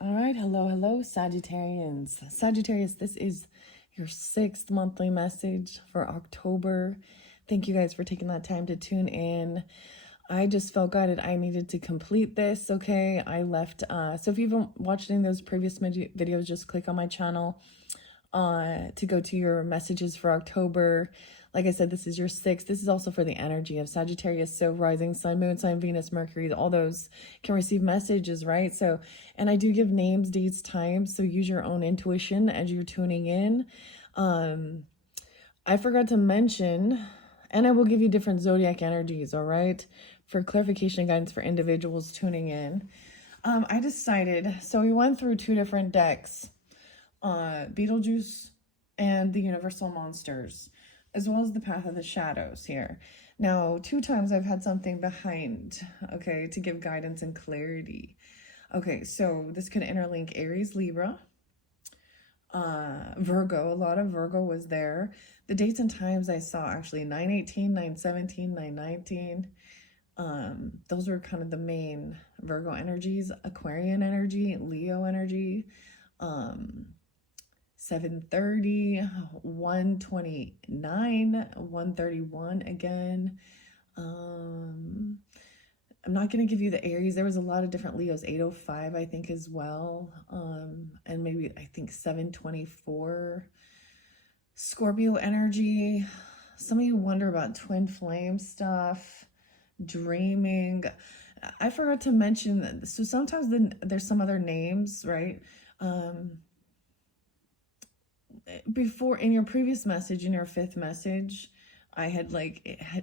All right, hello, Sagittarians. Sagittarius, this is your 6th monthly message for October. Thank you guys for taking that time to tune in. I just felt guided I needed to complete this, okay? I left, so if you haven't watched any of those previous videos, just click on my channel to go to your messages for October. Like I said, this is your 6th. This is also for the energy of Sagittarius. So rising sun, moon sign, Venus, Mercury, all those can receive messages, right? So, and I do give names, dates, times. So use your own intuition as you're tuning in. I forgot to mention, and I will give you different zodiac energies, all right? For clarification and guidance for individuals tuning in. I decided, so we went through 2 different decks. Beetlejuice and the Universal Monsters, as well as the Path of the Shadows here. Now, 2 times I've had something behind, okay, to give guidance and clarity. Okay, so this could interlink Aries, Libra, Virgo. A lot of Virgo was there. The dates and times I saw actually 9/18, 9/17, 9/19. Those were kind of the main Virgo energies. Aquarian energy, Leo energy, 7:30, 1:29, 1:31 again. I'm not going to give you the Aries. There was a lot of different Leos, 8:05, I think, as well. And maybe, I think, 7:24. Scorpio energy. Some of you wonder about twin flame stuff, dreaming. I forgot to mention that. So sometimes there's some other names, right? Before, in your previous message, in your 5th message, I had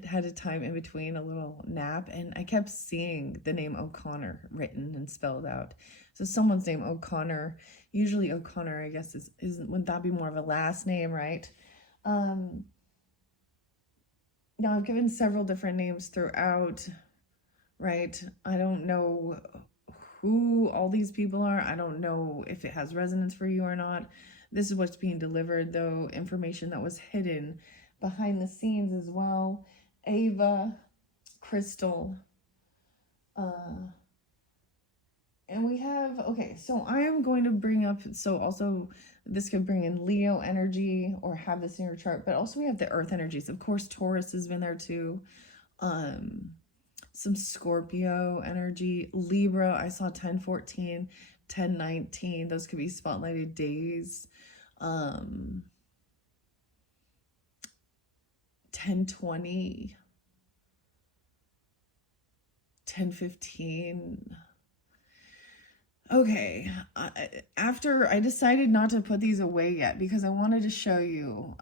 had a time in between, a little nap, and I kept seeing the name O'Connor written and spelled out. So someone's name O'Connor, usually O'Connor, I guess, wouldn't that be more of a last name, right? Now I've given several different names throughout, right? I don't know who all these people are. I don't know if it has resonance for you or not. This is what's being delivered, though, information that was hidden behind the scenes as well. Ava, Crystal, and we have, okay, so I am going to bring up, so also this could bring in Leo energy or have this in your chart, but also we have the earth energies. Of course, Taurus has been there too. Some Scorpio energy. Libra, I saw 10/14, 10/19. Those could be spotlighted days. 10/20, 10/15. Okay, after I decided not to put these away yet because I wanted to show you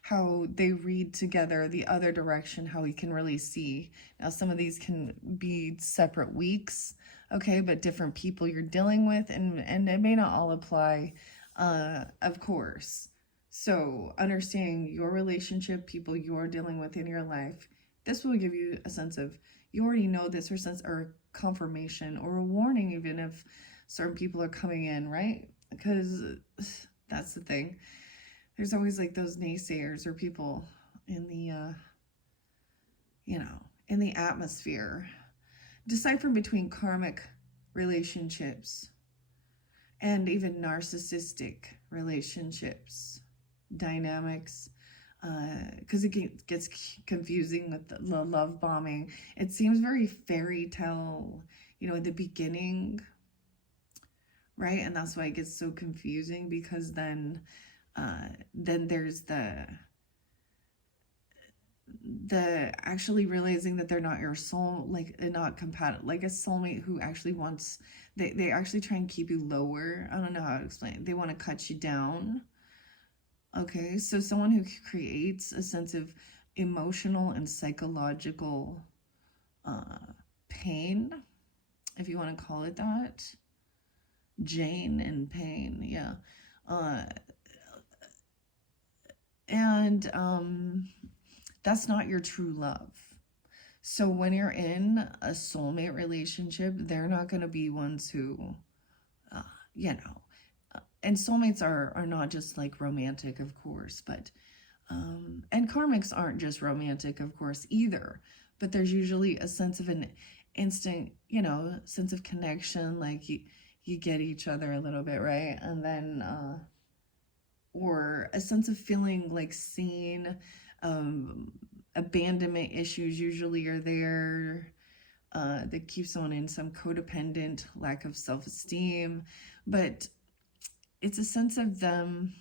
how they read together the other direction, how we can really see. Now, some of these can be separate weeks, okay, but different people you're dealing with, and it may not all apply, of course. So understanding your relationship, people you're dealing with in your life, this will give you a sense of, you already know this, or confirmation or a warning, even if certain people are coming in, right? Because that's the thing. There's always like those naysayers or people in the, in the atmosphere. Decipher between karmic relationships and even narcissistic relationships, dynamics, because it gets confusing with the love bombing. It seems very fairy tale, at the beginning, right? And that's why it gets so confusing, because then there's the actually realizing that they're not your soul, like not compatible, like a soulmate who actually wants, they actually try and keep you lower. I don't know how to explain it. They want to cut you down. Okay, so someone who creates a sense of emotional and psychological pain, if you want to call it that. Jane and pain, yeah. And that's not your true love. So when you're in a soulmate relationship, they're not going to be ones who, and soulmates are not just like romantic, of course, but and karmics aren't just romantic, of course, either, but there's usually a sense of an instant, sense of connection, like you get each other a little bit, right? And then or a sense of feeling like seen. Abandonment issues usually are there, that keeps someone in some codependent lack of self-esteem. But it's a sense of them,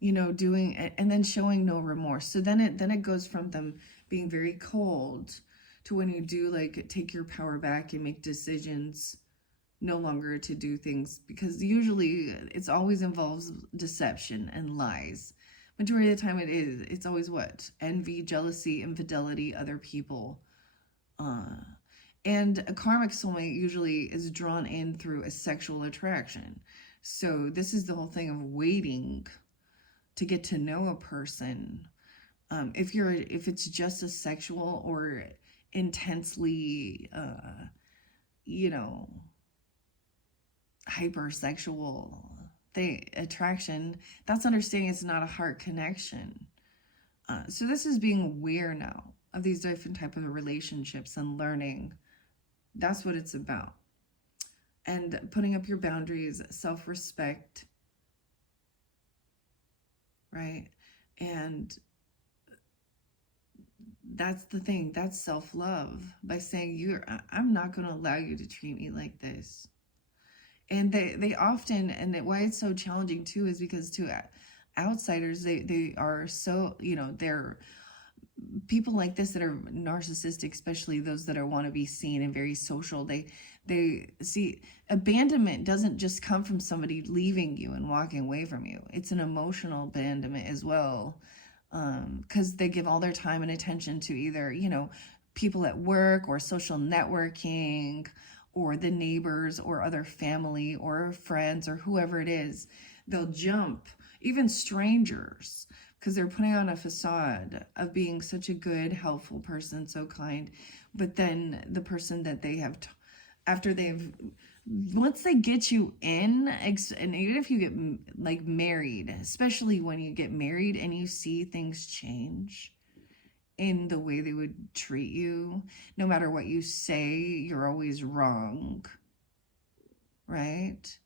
doing, and then showing no remorse. So then it goes from them being very cold to when you do like take your power back and make decisions no longer to do things, because usually it's always involves deception and lies. Majority of the time it's always what? Envy, jealousy, infidelity, other people. And a karmic soulmate usually is drawn in through a sexual attraction. So this is the whole thing of waiting to get to know a person. If it's just a sexual or intensely, hypersexual attraction, that's understanding it's not a heart connection. So this is being aware now of these different types of relationships and learning. That's what it's about. And putting up your boundaries, self-respect, right? And that's the thing, that's self-love, by saying, I'm not going to allow you to treat me like this. And they often, and why it's so challenging too is because to outsiders, they are so, they're people like this that are narcissistic, especially those that want to be seen and very social. They see abandonment doesn't just come from somebody leaving you and walking away from you. It's an emotional abandonment as well, because they give all their time and attention to either, people at work or social networking or the neighbors or other family or friends or whoever it is. They'll jump, even strangers, because they're putting on a facade of being such a good, helpful person, so kind. But then the person that they have, once they get you in, and even if you get like married, especially when you get married and you see things change in the way they would treat you, no matter what you say, you're always wrong, right?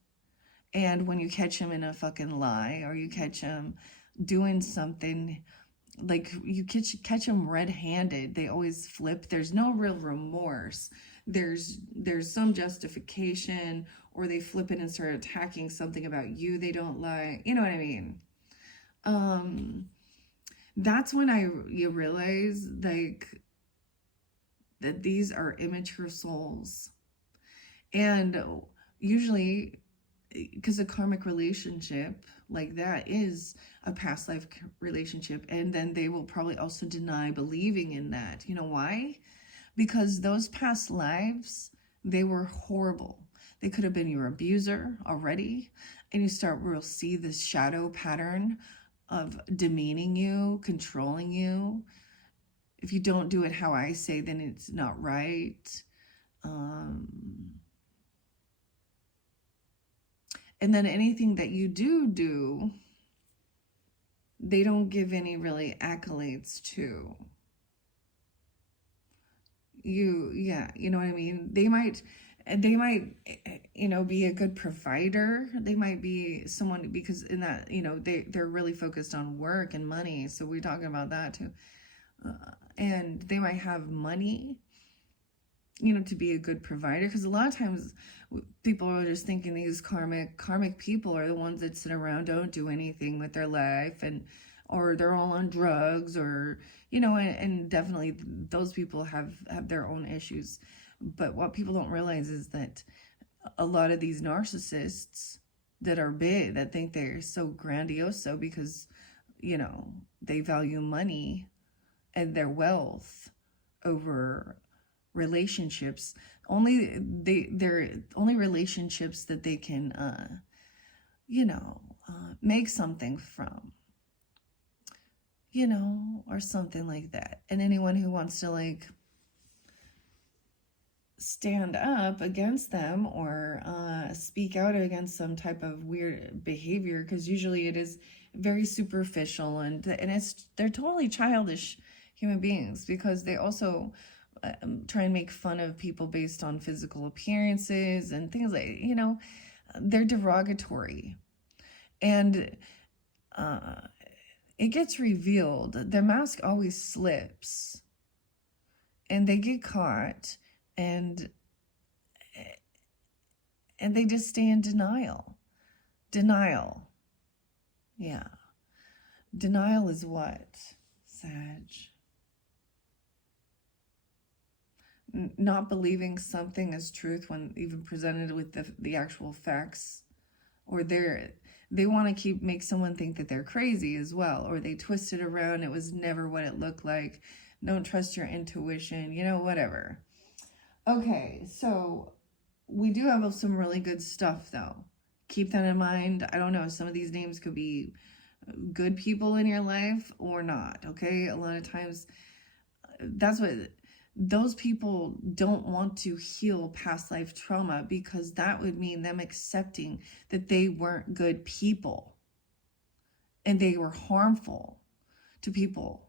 And when you catch them in a fucking lie, or you catch them doing something, like you catch them red-handed, they always flip. There's no real remorse. There's some justification, or they flip it and start attacking something about you they don't like. You know what I mean? That's when you realize like that these are immature souls. And usually, because a karmic relationship like that is a past life relationship, and then they will probably also deny believing in that. You know why? Because those past lives, they were horrible. They could have been your abuser already, and you will see this shadow pattern of demeaning you, controlling you. If you don't do it how I say, then it's not right. And then anything that you do, they don't give any really accolades to. You know what I mean? They might, be a good provider. They might be someone, because in that, they're really focused on work and money. So we're talking about that too. And they might have money, to be a good provider. Because a lot of times people are just thinking these karmic people are the ones that sit around, don't do anything with their life, or they're all on drugs, or, and definitely those people have their own issues. But what people don't realize is that a lot of these narcissists that are big, that think they're so grandiose, because, they value money and their wealth over relationships. They're only relationships that they can, make something from, or something like that. And anyone who wants to stand up against them, or speak out against some type of weird behavior, because usually it is very superficial, and they're totally childish human beings, because they also try and make fun of people based on physical appearances and things like, you know, they're derogatory. And it gets revealed. Their mask always slips. And they get caught. And they just stay in denial. Denial. Yeah. Denial is what, Sag? Not believing something as truth when even presented with the actual facts. Or they want to make someone think that they're crazy as well. Or they twist it around. It was never what it looked like. Don't trust your intuition. You know, whatever. Okay, so we do have some really good stuff, though. Keep that in mind. I don't know. Some of these names could be good people in your life or not, okay? A lot of times, that's what... Those people don't want to heal past life trauma because that would mean them accepting that they weren't good people and they were harmful to people.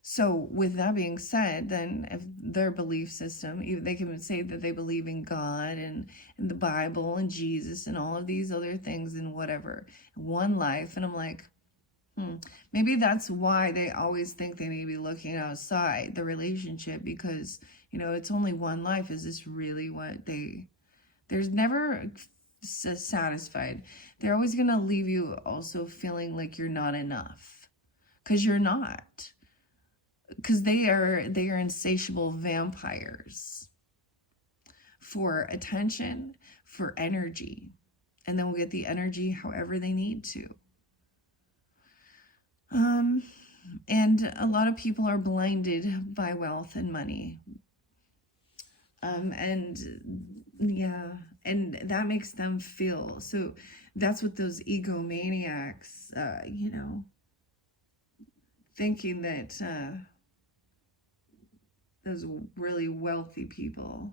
So with that being said, then if their belief system, even they can say that they believe in God and the Bible and Jesus and all of these other things and whatever, one life. And I'm like, maybe that's why they always think they may be looking outside the relationship because, you know, it's only one life. Is this really what there's never satisfied. They're always going to leave you also feeling like you're not enough because you're not. Because they are insatiable vampires for attention, for energy. And then we'll get the energy however they need to. And a lot of people are blinded by wealth and money. And yeah, and that makes them feel, so that's what those egomaniacs, you know, thinking that those really wealthy people,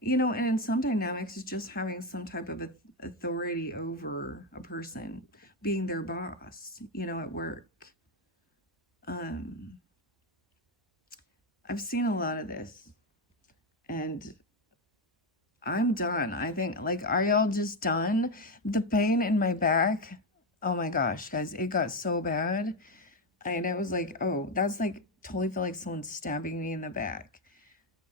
you know, and in some dynamics, it's just having some type of authority over a person, being their boss, you know, at work. I've seen a lot of this, and I'm done. I think, like, are y'all just done? The pain in my back, oh my gosh, guys, it got so bad. And I was like, oh, that's like, totally felt like someone stabbing me in the back.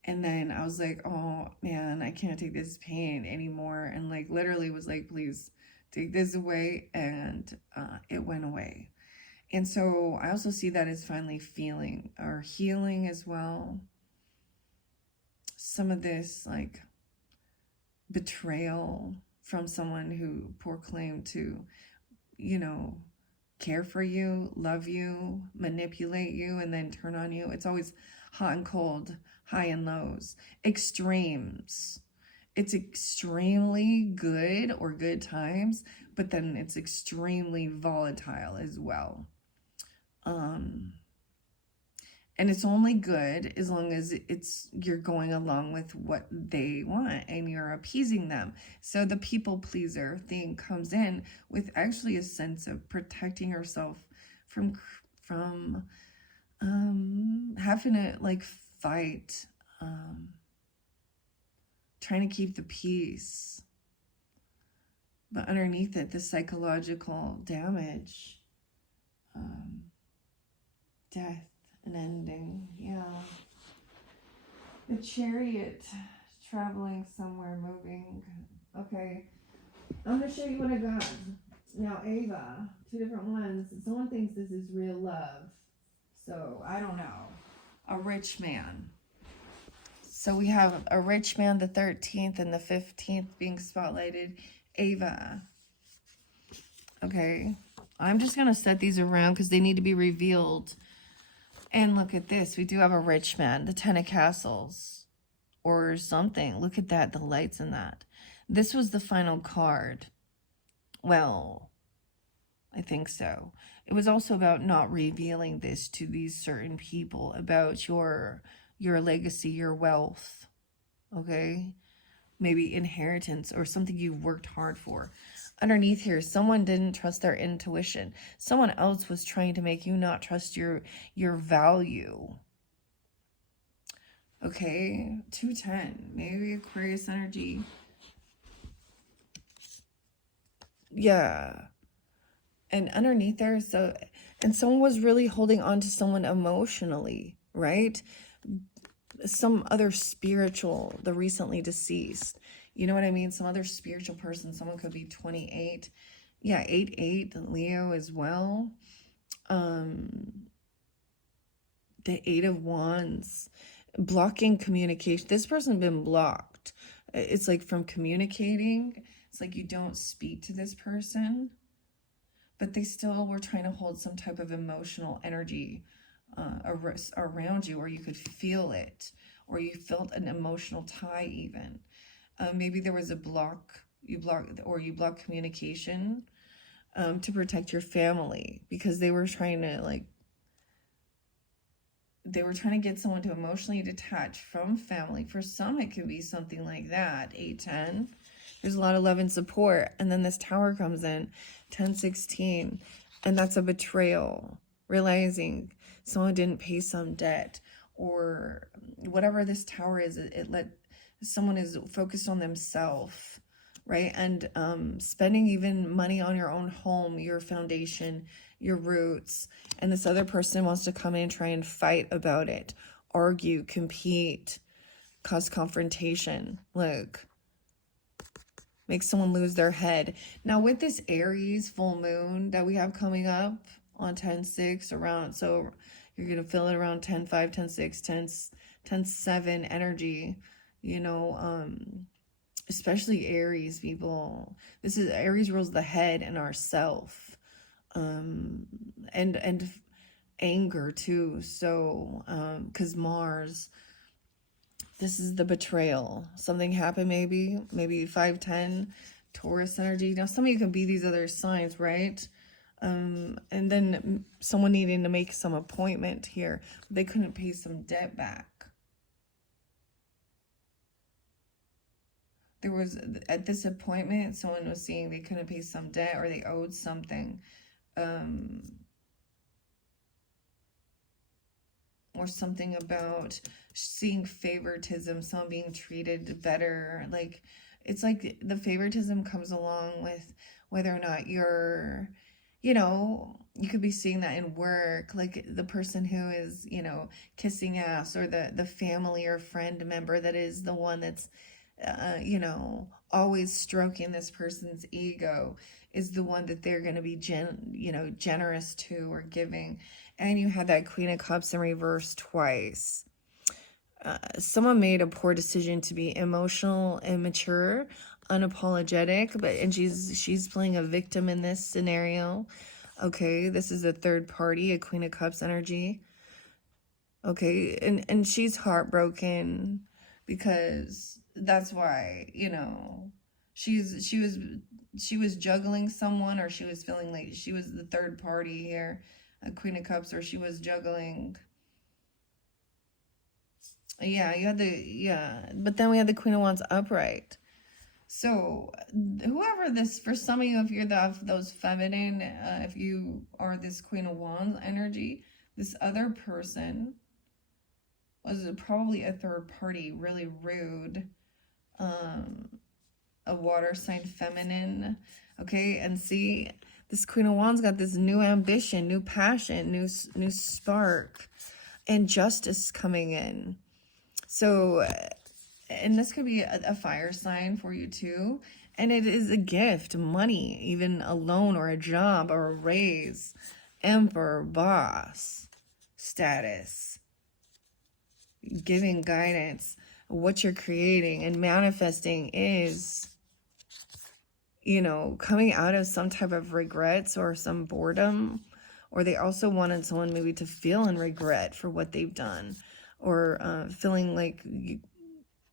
And then I was like, oh man, I can't take this pain anymore. And like, literally was like, please take this away. And it went away. And so I also see that as finally feeling or healing as well. Some of this like betrayal from someone who proclaimed to, you know, care for you, love you, manipulate you, and then turn on you. It's always hot and cold, high and lows, extremes. It's extremely good or good times, but then it's extremely volatile as well. And it's only good as long as you're going along with what they want and you're appeasing them. So the people pleaser thing comes in with actually a sense of protecting yourself from having to like fight, trying to keep the peace. But underneath it, the psychological damage, death, an ending, yeah. The Chariot, traveling somewhere, moving. Okay, I'm gonna show you what I got. Now, Ava, 2 different ones. Someone thinks this is real love, so I don't know. A rich man. So we have a rich man, the 13th and the 15th being spotlighted. Ava. Okay, I'm just gonna set these around because they need to be revealed. And look at this. We do have a rich man, the 10 of Castles or something. Look at that, the lights in that. This was the final card. Well, I think so. It was also about not revealing this to these certain people about your legacy, your wealth, okay? Maybe inheritance or something you've worked hard for. Underneath here, someone didn't trust their intuition. Someone else was trying to make you not trust your value. Okay, 210, maybe Aquarius energy. Yeah. And underneath there, so, and someone was really holding on to someone emotionally, right? Some other spiritual, the recently deceased. You know what I mean? Some other spiritual person. Someone could be 28. Yeah, 8-8, Leo as well. The 8 of Wands. Blocking communication. This person been blocked. It's like from communicating. It's like you don't speak to this person, but they still were trying to hold some type of emotional energy around you, or you could feel it, or you felt an emotional tie even. Maybe there was a block, you block communication to protect your family, because they were trying to get someone to emotionally detach from family. For some, it could be something like that. 8-10. There's a lot of love and support. And then this tower comes in, 10-16. And that's a betrayal. Realizing someone didn't pay some debt, or whatever this tower is, someone is focused on themselves, right? And spending even money on your own home, your foundation, your roots. And this other person wants to come in and try and fight about it, argue, compete, cause confrontation. Look, make someone lose their head. Now with this Aries full moon that we have coming up on 10-6 around, so you're going to feel it around 10-5, 10-6, 10-7 energy, you know, especially Aries people. This is Aries rules the head and our self, and anger too. So, because Mars, this is the betrayal. Something happened, maybe 5-10, Taurus energy. Now, some of you can be these other signs, right? And then someone needing to make some appointment here. They couldn't pay some debt back. There was, at this appointment, someone was saying they couldn't pay some debt, or they owed something. Or something about seeing favoritism, someone being treated better. Like, it's like the favoritism comes along with whether or not you're, you know, you could be seeing that in work, like the person who is, you know, kissing ass, or the family or friend member that is the one that's, you know, always stroking this person's ego, is the one that they're going to be generous to or giving. And you had that Queen of Cups in reverse twice. Someone made a poor decision to be emotional, immature, unapologetic, and she's playing a victim in this scenario. Okay, this is a third party, a Queen of Cups energy. Okay, and she's heartbroken, because that's why, you know, she was juggling someone, or she was feeling like she was the third party here, a Queen of Cups, or she was juggling. Yeah, but then we had the Queen of Wands upright. So whoever this, for some of you, if you're those feminine, if you are this Queen of Wands energy, this other person was probably a third party, really rude, a water sign feminine. Okay, and see, this Queen of Wands got this new ambition, new passion, new spark, and justice coming in. So, and this could be a fire sign for you too. And it is a gift, money, even a loan or a job or a raise, emperor, boss, status, giving guidance. What you're creating and manifesting is, you know, coming out of some type of regrets or some boredom, or they also wanted someone maybe to feel and regret for what they've done, or feeling like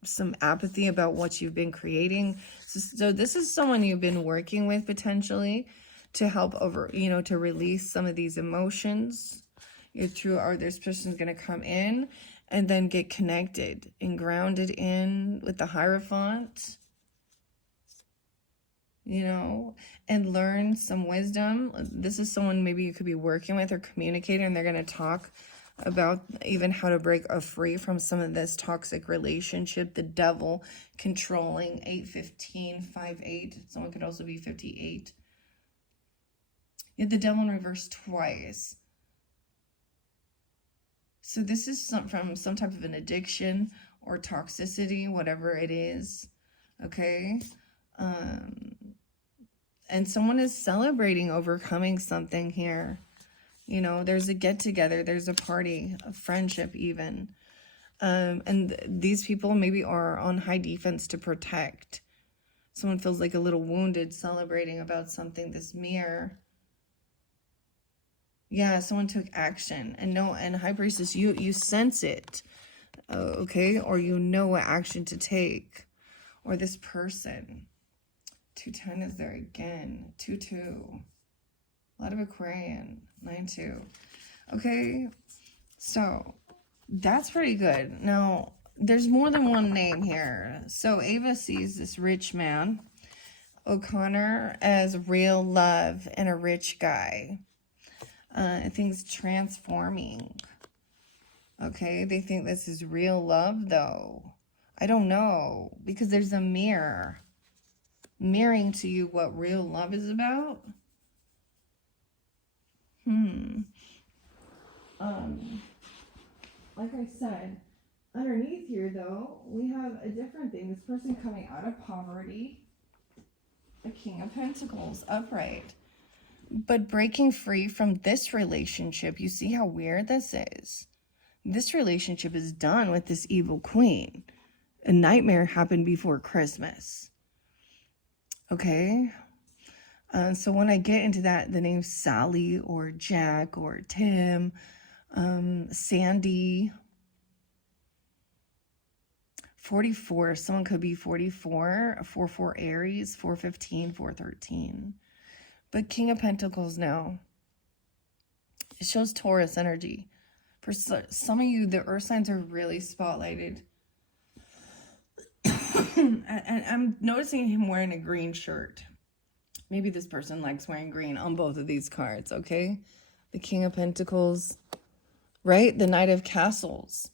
some apathy about what you've been creating. So this is someone you've been working with potentially to help to release some of these emotions. This person's going to come in and then get connected and grounded in with the Hierophant, you know, and learn some wisdom. This is someone maybe you could be working with or communicating, and they're going to talk about even how to break free from some of this toxic relationship. The devil controlling 815, 58. Someone could also be 58. You have the devil in reverse twice. So this is from some type of an addiction or toxicity, whatever it is. Okay. And someone is celebrating overcoming something here. You know, there's a get together, there's a party, a friendship even. And these people maybe are on high defense to protect. Someone feels like a little wounded celebrating about something, this mirror. Yeah, someone took action. And no, and High Priestess, you sense it. Okay, or you know what action to take. Or this person. 210 is there again. 2-2. A lot of Aquarian. 9-2. Okay, so that's pretty good. Now, there's more than one name here. So Ava sees this rich man. O'Connor as real love and a rich guy. Things transforming. Okay, they think this is real love, though. I don't know, because there's a mirror. Mirroring to you what real love is about. Like I said, underneath here, though, we have a different thing. This person coming out of poverty. The King of Pentacles, upright. But breaking free from this relationship, you see how weird this is. This relationship is done with this evil queen. A nightmare happened before Christmas. Okay? So when I get into that, the names Sally or Jack or Tim, Sandy, 44, someone could be 44, 4-4 Aries, 4-15, 4-13. But King of Pentacles now, it shows Taurus energy. For some of you, the earth signs are really spotlighted. And I'm noticing him wearing a green shirt. Maybe this person likes wearing green on both of these cards, okay? The King of Pentacles, right? The Knight of Castles.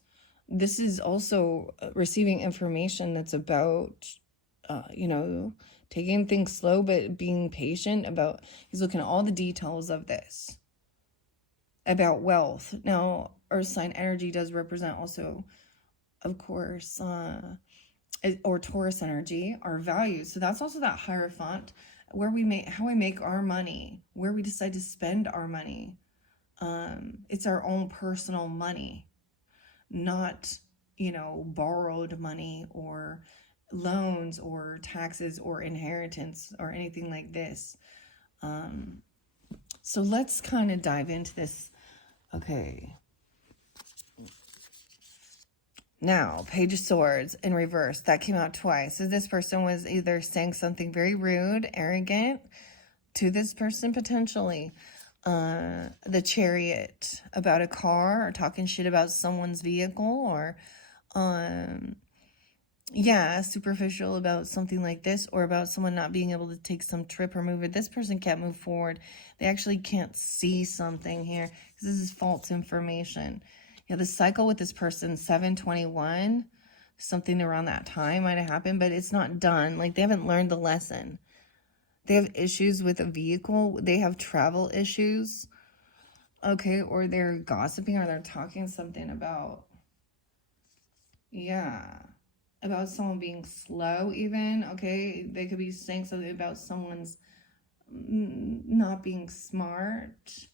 This is also receiving information that's about, you know, taking things slow, but being patient about, he's looking at all the details of this. About wealth. Now, earth sign energy does represent also, of course, or Taurus energy, our values. So that's also that Hierophant, where we make, how we make our money, where we decide to spend our money. It's our own personal money, not, you know, borrowed money or loans or taxes or inheritance or anything like this. So let's kind of dive into this. Okay. Now, Page of Swords in reverse. That came out twice. So this person was either saying something very rude, arrogant to this person potentially. The Chariot about a car, or talking shit about someone's vehicle, or yeah, superficial about something like this, or about someone not being able to take some trip or move it. This person can't move forward. They actually can't see something here because this is false information. Yeah, the cycle with this person, 7/21, something around that time might have happened, but it's not done. Like, they haven't learned the lesson. They have issues with a vehicle. They have travel issues. Okay, or they're gossiping, or they're talking something about, yeah, about someone being slow even. Okay, they could be saying something about someone's not being smart.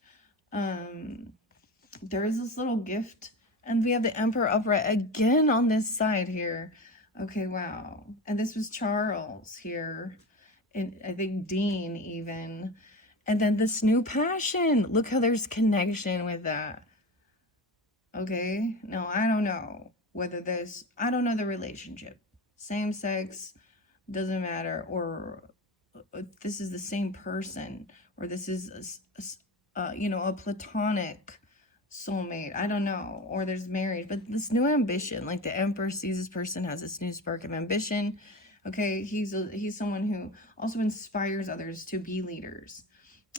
There is this little gift, and we have the Emperor upright again on this side here. Okay, wow. And this was Charles here, and I think Dean even. And then this new passion. Look how there's connection with that. Okay, now I don't know whether this, I don't know the relationship. Same sex, doesn't matter, or this is the same person, or this is, you know, a platonic soulmate. I don't know. Or there's marriage. But this new ambition, like the Emperor sees this person has this new spark of ambition. Okay, he's someone who also inspires others to be leaders.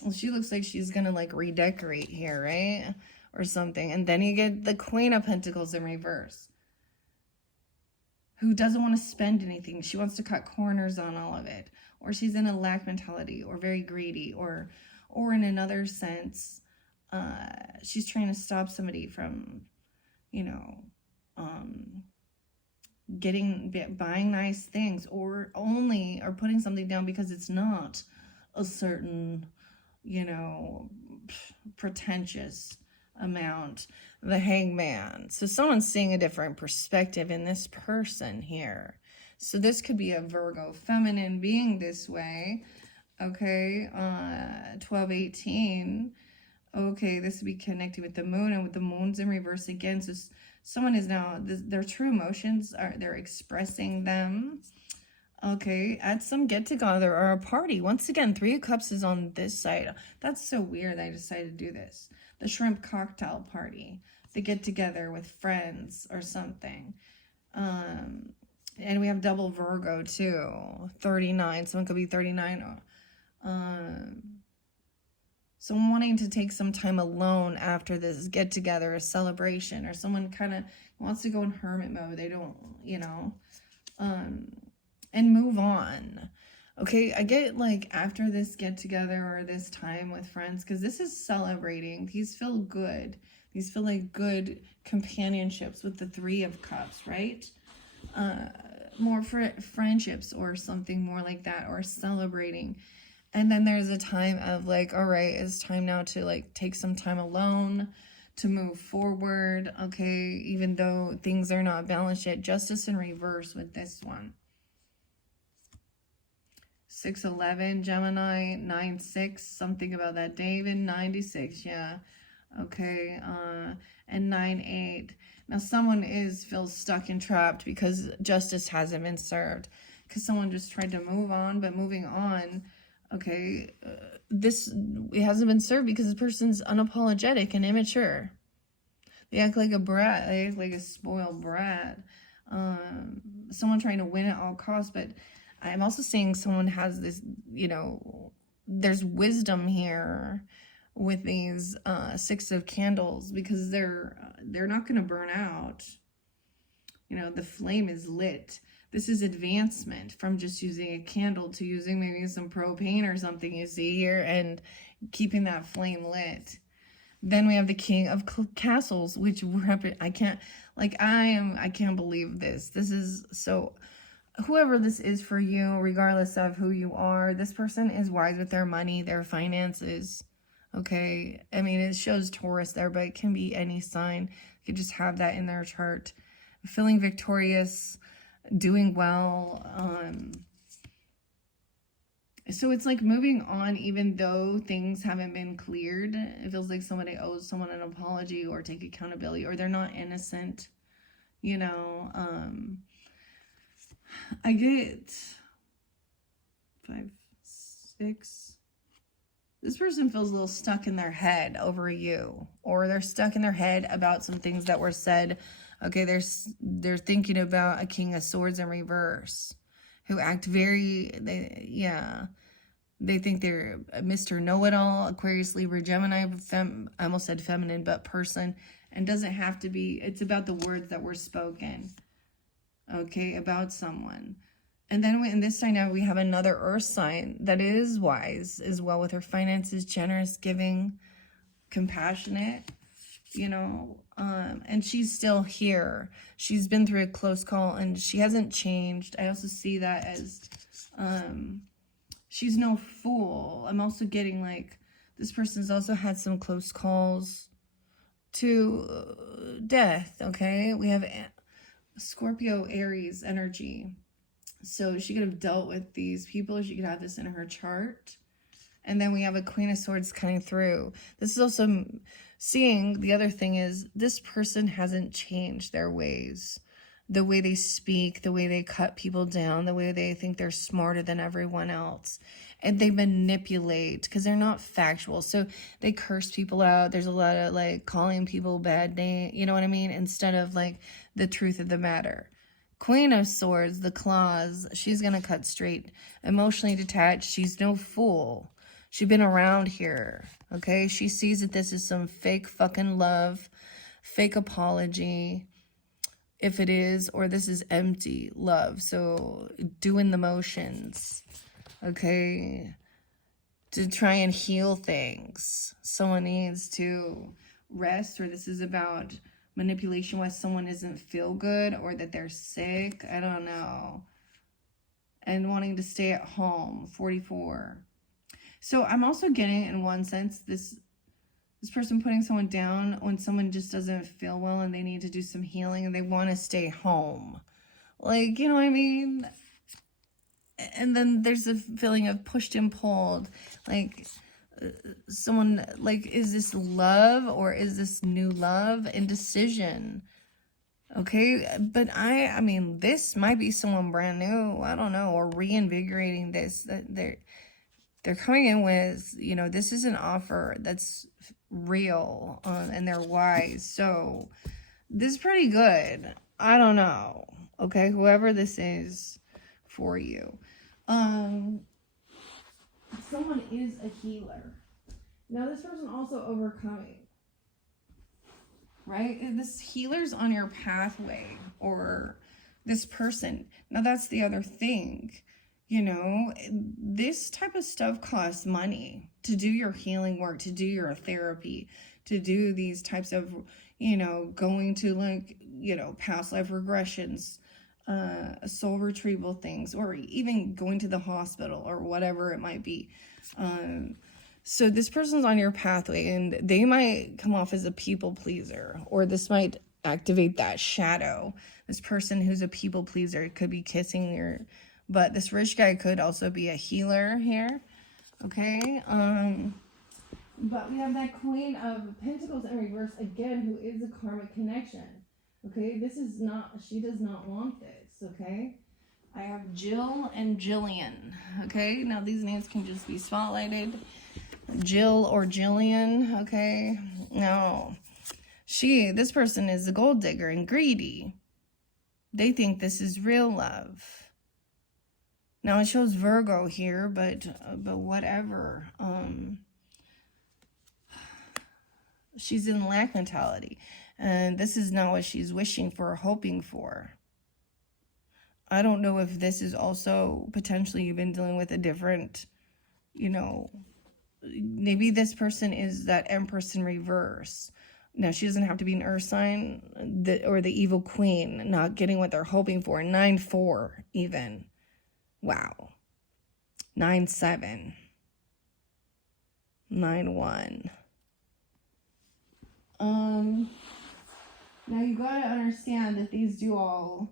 Well, she looks like she's gonna like redecorate here, right? or something. And then you get the Queen of Pentacles in reverse, who doesn't want to spend anything. She wants to cut corners on all of it. Or she's in a lack mentality, or very greedy, or in another sense, she's trying to stop somebody from, you know, buying nice things, or putting something down because it's not a certain, you know, pretentious amount. The Hangman. So someone's seeing a different perspective in this person here. So this could be a Virgo feminine being this way. Okay, 12-18. Okay, this would be connected with the moon, and with the moon's in reverse again. So someone is now, their true emotions they're expressing them. Okay, at some get-together or a party. Once again, 3 of Cups is on this side. That's so weird that I decided to do this. The shrimp cocktail party. The get-together with friends or something. And we have double Virgo too. 39. Someone could be 39. Someone wanting to take some time alone after this get-together, a celebration, or someone kind of wants to go in hermit mode. They don't, you know, and move on. Okay, I get like after this get-together or this time with friends, because this is celebrating. These feel good. These feel like good companionships with the 3 of Cups, right? More friendships or something more like that, or celebrating. And then there's a time of like, all right, it's time now to like take some time alone, to move forward. Okay, even though things are not balanced yet. Justice in reverse with this one. 6-11, Gemini, 9-6, something about that. David, 96, yeah. Okay, and 9-8. Now someone feels stuck and trapped because justice hasn't been served. Because someone just tried to move on, but moving on, okay, it hasn't been served because the person's unapologetic and immature. They act like a brat. They act like a spoiled brat. Someone trying to win at all costs, but I'm also seeing someone has this, you know, there's wisdom here with these 6 of Candles, because they're not going to burn out. You know, the flame is lit. This is advancement from just using a candle to using maybe some propane or something you see here, and keeping that flame lit. Then we have the King of Castles, which I can't believe this. This is so, whoever this is for you, regardless of who you are, this person is wise with their money, their finances. Okay, I mean, it shows Taurus there, but it can be any sign. You could just have that in their chart. Feeling victorious, doing well. So it's like moving on, even though things haven't been cleared. It feels like somebody owes someone an apology or take accountability, or they're not innocent, you know. I get 5, 6. This person feels a little stuck in their head over you, or they're stuck in their head about some things that were said. Okay, they're thinking about a King of Swords in reverse, who act they think they're Mr. Know-It-All, Aquarius, Libra, Gemini, I almost said feminine, but person, and doesn't have to be. It's about the words that were spoken, okay, about someone. And then in this sign now, we have another earth sign that is wise as well, with her finances, generous, giving, compassionate, you know, and she's still here. She's been through a close call and she hasn't changed. I also see that as, she's no fool. I'm also getting like, this person's also had some close calls to death, okay? We have Scorpio, Aries energy. So she could have dealt with these people. She could have this in her chart. And then we have a Queen of Swords coming through. This is also seeing, the other thing is, this person hasn't changed their ways. The way they speak, the way they cut people down, the way they think they're smarter than everyone else. And they manipulate because they're not factual. So they curse people out. There's a lot of like calling people bad names, you know what I mean? Instead of like the truth of the matter. Queen of Swords, the claws, she's going to cut straight. Emotionally detached, she's no fool. She's been around here, okay? She sees that this is some fake fucking love, fake apology, if it is, or this is empty love. So doing the motions, okay? To try and heal things. Someone needs to rest, or this is about manipulation why someone doesn't feel good or that they're sick. I don't know. And wanting to stay at home, 44. So I'm also getting, in one sense, this person putting someone down when someone just doesn't feel well and they need to do some healing and they want to stay home. Like, you know what I mean? And then there's a feeling of pushed and pulled. Like, someone, like, is this love or is this new love? Indecision. Okay, but I mean, this might be someone brand new, I don't know, or reinvigorating this. That they're coming in with, you know, this is an offer that's real, and they're wise. So this is pretty good. I don't know. Okay, whoever this is for you. Someone is a healer. Now this person also overcoming. Right? This healer's on your pathway, or this person. Now that's the other thing. You know, this type of stuff costs money to do your healing work, to do your therapy, to do these types of, you know, going to, like, you know, past life regressions, soul retrieval things, or even going to the hospital or whatever it might be. So this person's on your pathway and they might come off as a people pleaser, or this might activate that shadow. This person who's a people pleaser could be kissing your butt. This rich guy could also be a healer here. Okay. But we have that Queen of Pentacles in reverse again, who is a karmic connection. Okay. This is not, she does not want this. Okay. I have Jill and Jillian. Okay. Now these names can just be spotlighted. Jill or Jillian, okay? Now, this person is a gold digger and greedy. They think this is real love. Now, it shows Virgo here, but whatever. She's in lack mentality, and this is not what she's wishing for or hoping for. I don't know if this is also potentially you've been dealing with a different, you know, maybe this person is that Empress in reverse. Now, she doesn't have to be an earth sign, or the evil queen, not getting what they're hoping for. 9-4 even. Wow. 9-7. 9-1. Now you gotta understand that these do all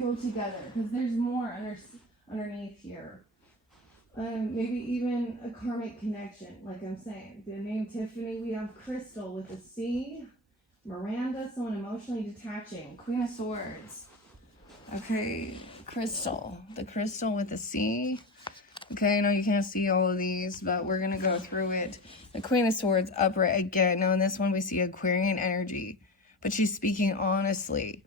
go together, because there's more underneath here. Maybe even a karmic connection, like I'm saying. The name Tiffany, we have Crystal with a C. Miranda, someone emotionally detaching. Queen of Swords. Okay, Crystal. The crystal with a C. Okay, I know you can't see all of these, but we're going to go through it. The Queen of Swords upright again. Now in this one we see Aquarian energy, but she's speaking honestly.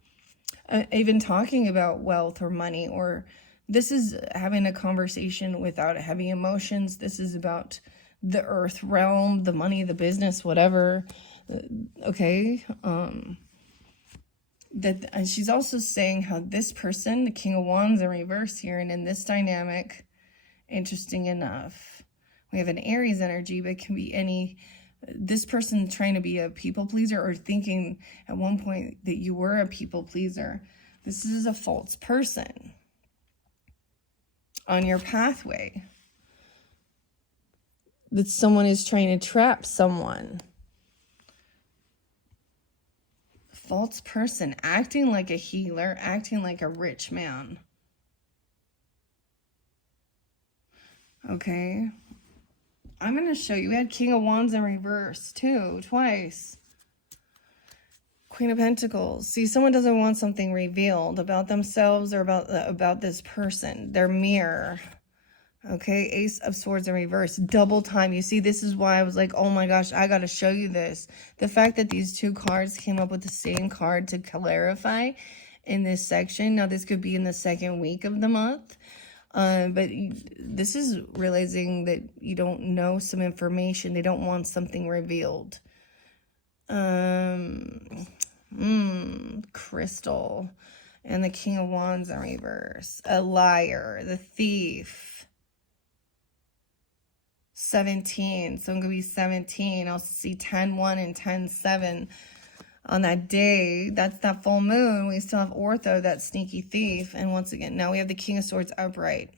Even talking about wealth or money, or this is having a conversation without heavy emotions. This is about the earth realm, the money, the business, whatever. Okay. And she's also saying how this person, the King of Wands in reverse here, and in this dynamic, interesting enough, we have an Aries energy, but it can be this person trying to be a people pleaser, or thinking at one point that you were a people pleaser. This is a false person on your pathway, that someone is trying to trap someone. False person, acting like a healer, acting like a rich man. Okay. I'm going to show you. We had King of Wands in reverse too, twice. Queen of Pentacles. See, someone doesn't want something revealed about themselves or about this person, their mirror. Okay, Ace of Swords in reverse, double time. You see, this is why I was like, oh my gosh, I got to show you this. The fact that these two cards came up with the same card to clarify in this section. Now, this could be in the second week of the month. But this is realizing that you don't know some information. They don't want something revealed. Crystal. And the King of Wands in reverse. A liar. The thief. 17. Someone could be 17. I'll see 10-1 and 10-7 on that day. That's that full moon. We still have Ortho, that sneaky thief. And once again, now we have the King of Swords upright.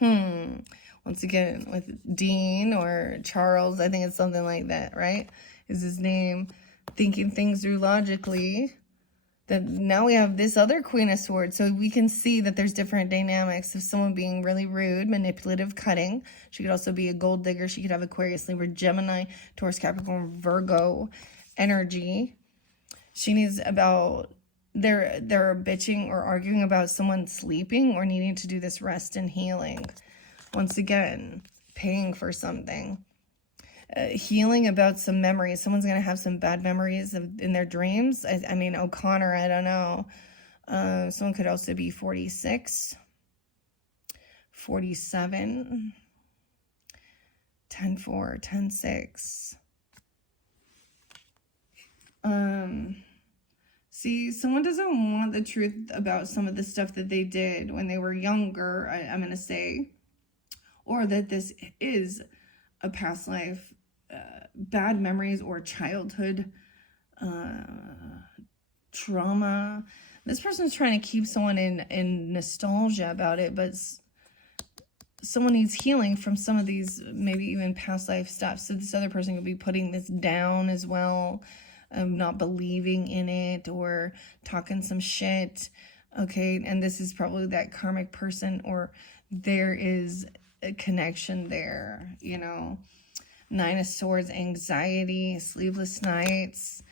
Once again, with Dean or Charles, I think it's something like that, right? Is his name. Thinking things through logically. That now we have this other Queen of Swords, so we can see that there's different dynamics of someone being really rude, manipulative, cutting. She could also be a gold digger. She could have Aquarius, Libra, Gemini, Taurus, Capricorn, Virgo energy. She needs about, they're bitching or arguing about someone sleeping or needing to do this rest and healing. Once again, paying for something. Healing about some memories. Someone's going to have some bad memories in their dreams. I mean, O'Connor, I don't know. Someone could also be 46, 47, 10-4, 10-6. See, someone doesn't want the truth about some of the stuff that they did when they were younger, I'm going to say. Or that this is a past life, bad memories or childhood trauma. This person's trying to keep someone in nostalgia about it, but someone needs healing from some of these, maybe even past life stuff. So this other person could be putting this down as well, not believing in it or talking some shit. Okay, and this is probably that karmic person, or there is a connection there, you know. 9 of Swords, anxiety, sleepless nights,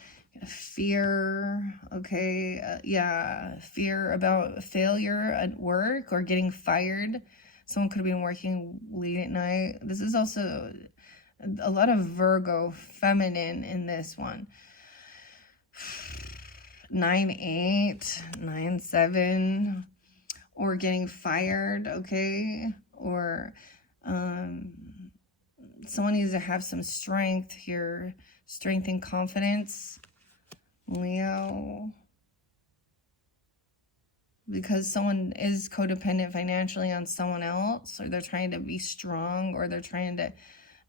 fear, okay, yeah, fear about failure at work or getting fired. Someone could have been working late at night. This is also a lot of Virgo, feminine in this one. 9-8, 9-7, or getting fired, okay, or someone needs to have some strength here, strength and confidence, Leo, because someone is codependent financially on someone else, or they're trying to be strong, or they're trying to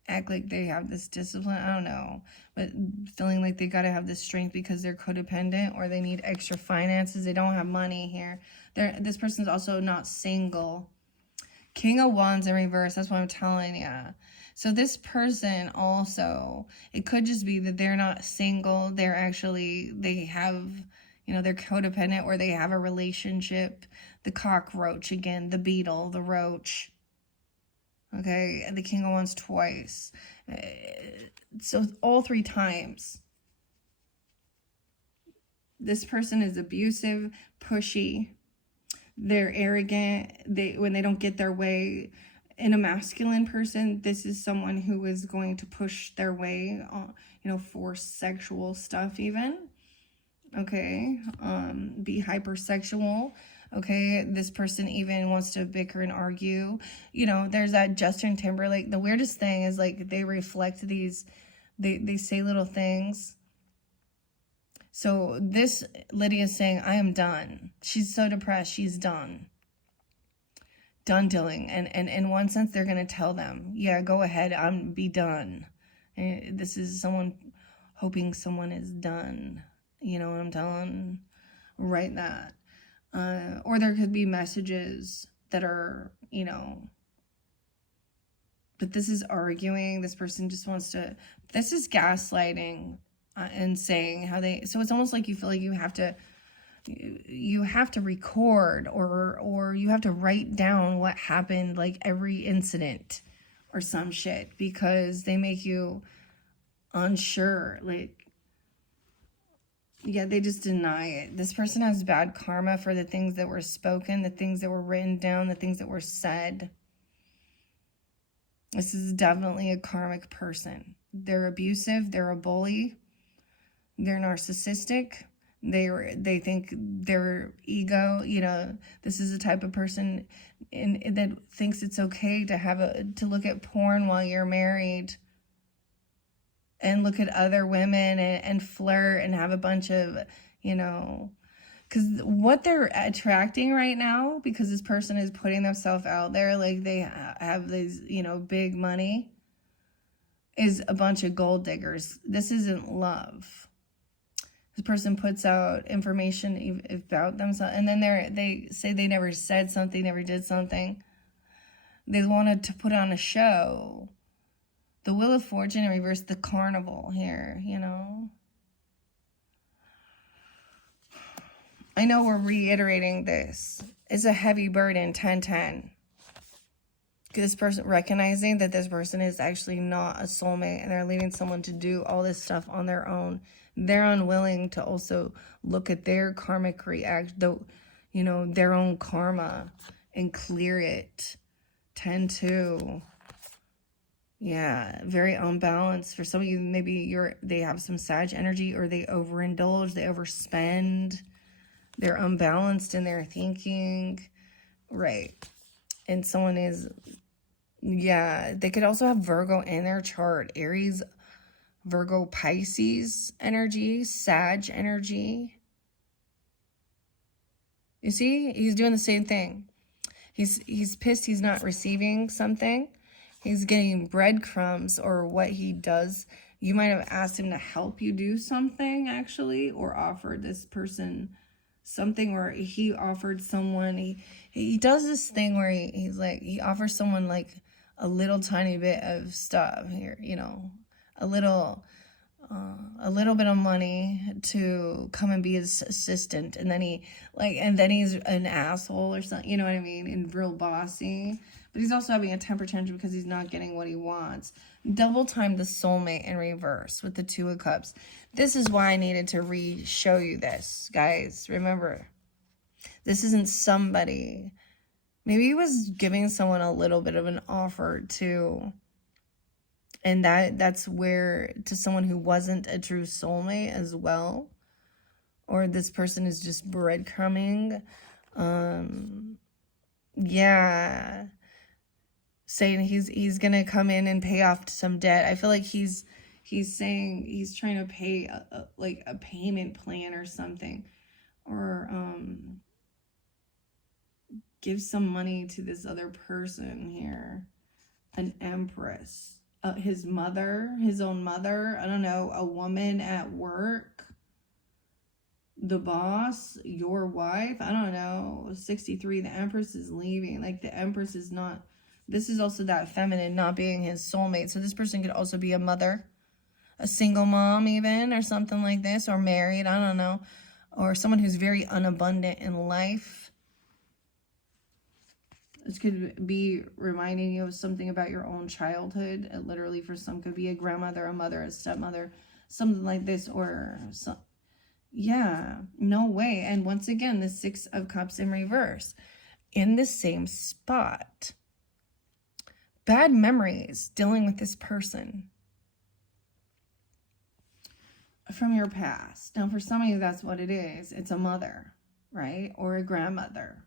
act like they have this discipline, I don't know, but feeling like they got to have this strength because they're codependent, or they need extra finances, they don't have money here. This person's also not single. King of Wands in reverse, that's what I'm telling you. So this person also, it could just be that they're not single. They're actually, they have, you know, they're codependent, or they have a relationship. The cockroach again, the beetle, the roach. Okay, the King of Wands twice. So all 3 times. This person is abusive, pushy. They're arrogant. When they don't get their way. In a masculine person, this is someone who is going to push their way, you know, for sexual stuff even. Okay, be hypersexual. Okay, this person even wants to bicker and argue. You know, there's that Justin Timberlake. The weirdest thing is, like, they reflect these, they say little things. So this Lydia is saying, I am done. She's so depressed. She's done. Done dealing. And in one sense, they're going to tell them, yeah, go ahead. Be done. And this is someone hoping someone is done. You know what I'm telling? Write that. Or there could be messages that are, you know, but this is arguing. This person just wants to, this is gaslighting and saying how they, so it's almost like you feel like you have to record or you have to write down what happened, like every incident or some shit, because they make you unsure. Like, yeah, they just deny it. This person has bad karma for the things that were spoken, the things that were written down, the things that were said. This is definitely a karmic person. They're abusive. They're a bully. They're narcissistic. They think their ego, you know, this is the type of person that thinks it's okay to to look at porn while you're married and look at other women and flirt and have a bunch of, you know, because what they're attracting right now, because this person is putting themselves out there, like they have this, you know, big money, is a bunch of gold diggers. This isn't love. This person puts out information about themselves, and then they say they never said something, never did something. They wanted to put on a show. The Wheel of Fortune in reverse, the Carnival here, you know. I know we're reiterating this. It's a heavy burden, 10-10. This person, recognizing that this person is actually not a soulmate and they're leaving someone to do all this stuff on their own. They're unwilling to also look at their karmic you know, their own karma and clear it. 10-2. Yeah, very unbalanced. For some of you, maybe they have some Sag energy, or they overindulge, they overspend. They're unbalanced in their thinking. Right. And someone is, yeah, they could also have Virgo in their chart. Aries, Virgo, Pisces energy, Sag energy. You see, he's doing the same thing. He's pissed he's not receiving something. He's getting breadcrumbs, or what he does. You might have asked him to help you do something, actually, or offered this person something, where he offered someone, he does this thing where he's like, he offers someone like a little tiny bit of stuff here, you know, a little bit of money to come and be his assistant, and then he's an asshole or something, you know what I mean, and real bossy. But he's also having a temper tantrum because he's not getting what he wants. Double time the soulmate in reverse with the Two of Cups. This is why I needed to show you this, guys. Remember, this isn't somebody. Maybe he was giving someone a little bit of an offer too. And that's where, to someone who wasn't a true soulmate as well. Or this person is just breadcrumbing. Yeah. Saying he's gonna come in and pay off some debt. I feel like he's saying he's trying to pay like a payment plan or something, or give some money to this other person here, an Empress, his mother, his own mother. I don't know, a woman at work, the boss, your wife. I don't know. 63. The Empress is leaving. Like, the Empress is not. This is also that feminine not being his soulmate. So this person could also be a mother, a single mom even, or something like this, or married, I don't know, or someone who's very unabundant in life. This could be reminding you of something about your own childhood. It literally, for some, could be a grandmother, a mother, a stepmother, something like this, or some. Yeah, no way. And once again, the Six of Cups in reverse in the same spot. Bad memories dealing with this person from your past. Now, for some of you, that's what it is. It's a mother, right? Or a grandmother,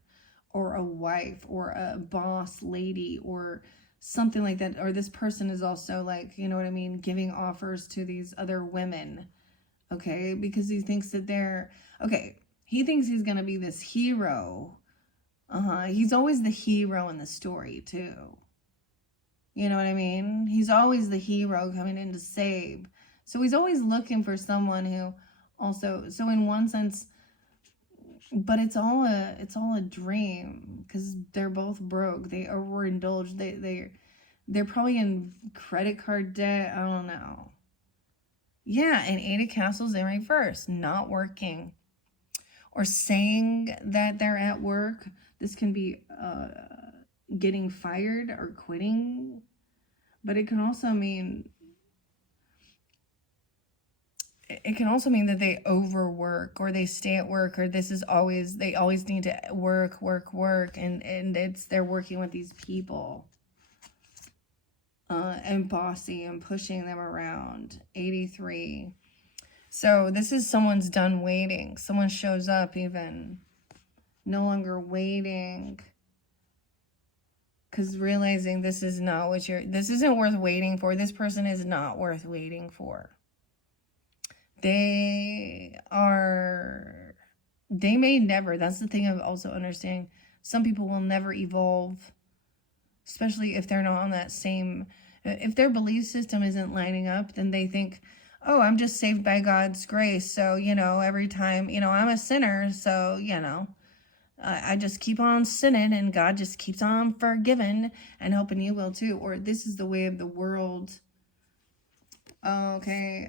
or a wife, or a boss lady, or something like that. Or this person is also, like, you know what I mean, giving offers to these other women, okay? Because he thinks that they're, okay, he thinks he's going to be this hero. He's always the hero in the story, too. You know what I mean? He's always the hero coming in to save. So he's always looking for someone who also, so in one sense, but it's all a dream, because they're both broke. They overindulge. They're probably in credit card debt. I don't know. Yeah, and 8 of Castles in reverse, not working, or saying that they're at work. This can be getting fired or quitting, but it can also mean that they overwork, or they stay at work, or they always need to work, and they're working with these people and bossy and pushing them around. 83. So this is someone's done waiting. Someone shows up even. No longer waiting. Because realizing this is not what this isn't worth waiting for. This person is not worth waiting for. They may never, that's the thing of also understanding. Some people will never evolve, especially if they're not on that same, if their belief system isn't lining up, then they think, oh, I'm just saved by God's grace. So, every time, I'm a sinner. So, I just keep on sinning and God just keeps on forgiving and hoping you will too. Or this is the way of the world. Oh, okay.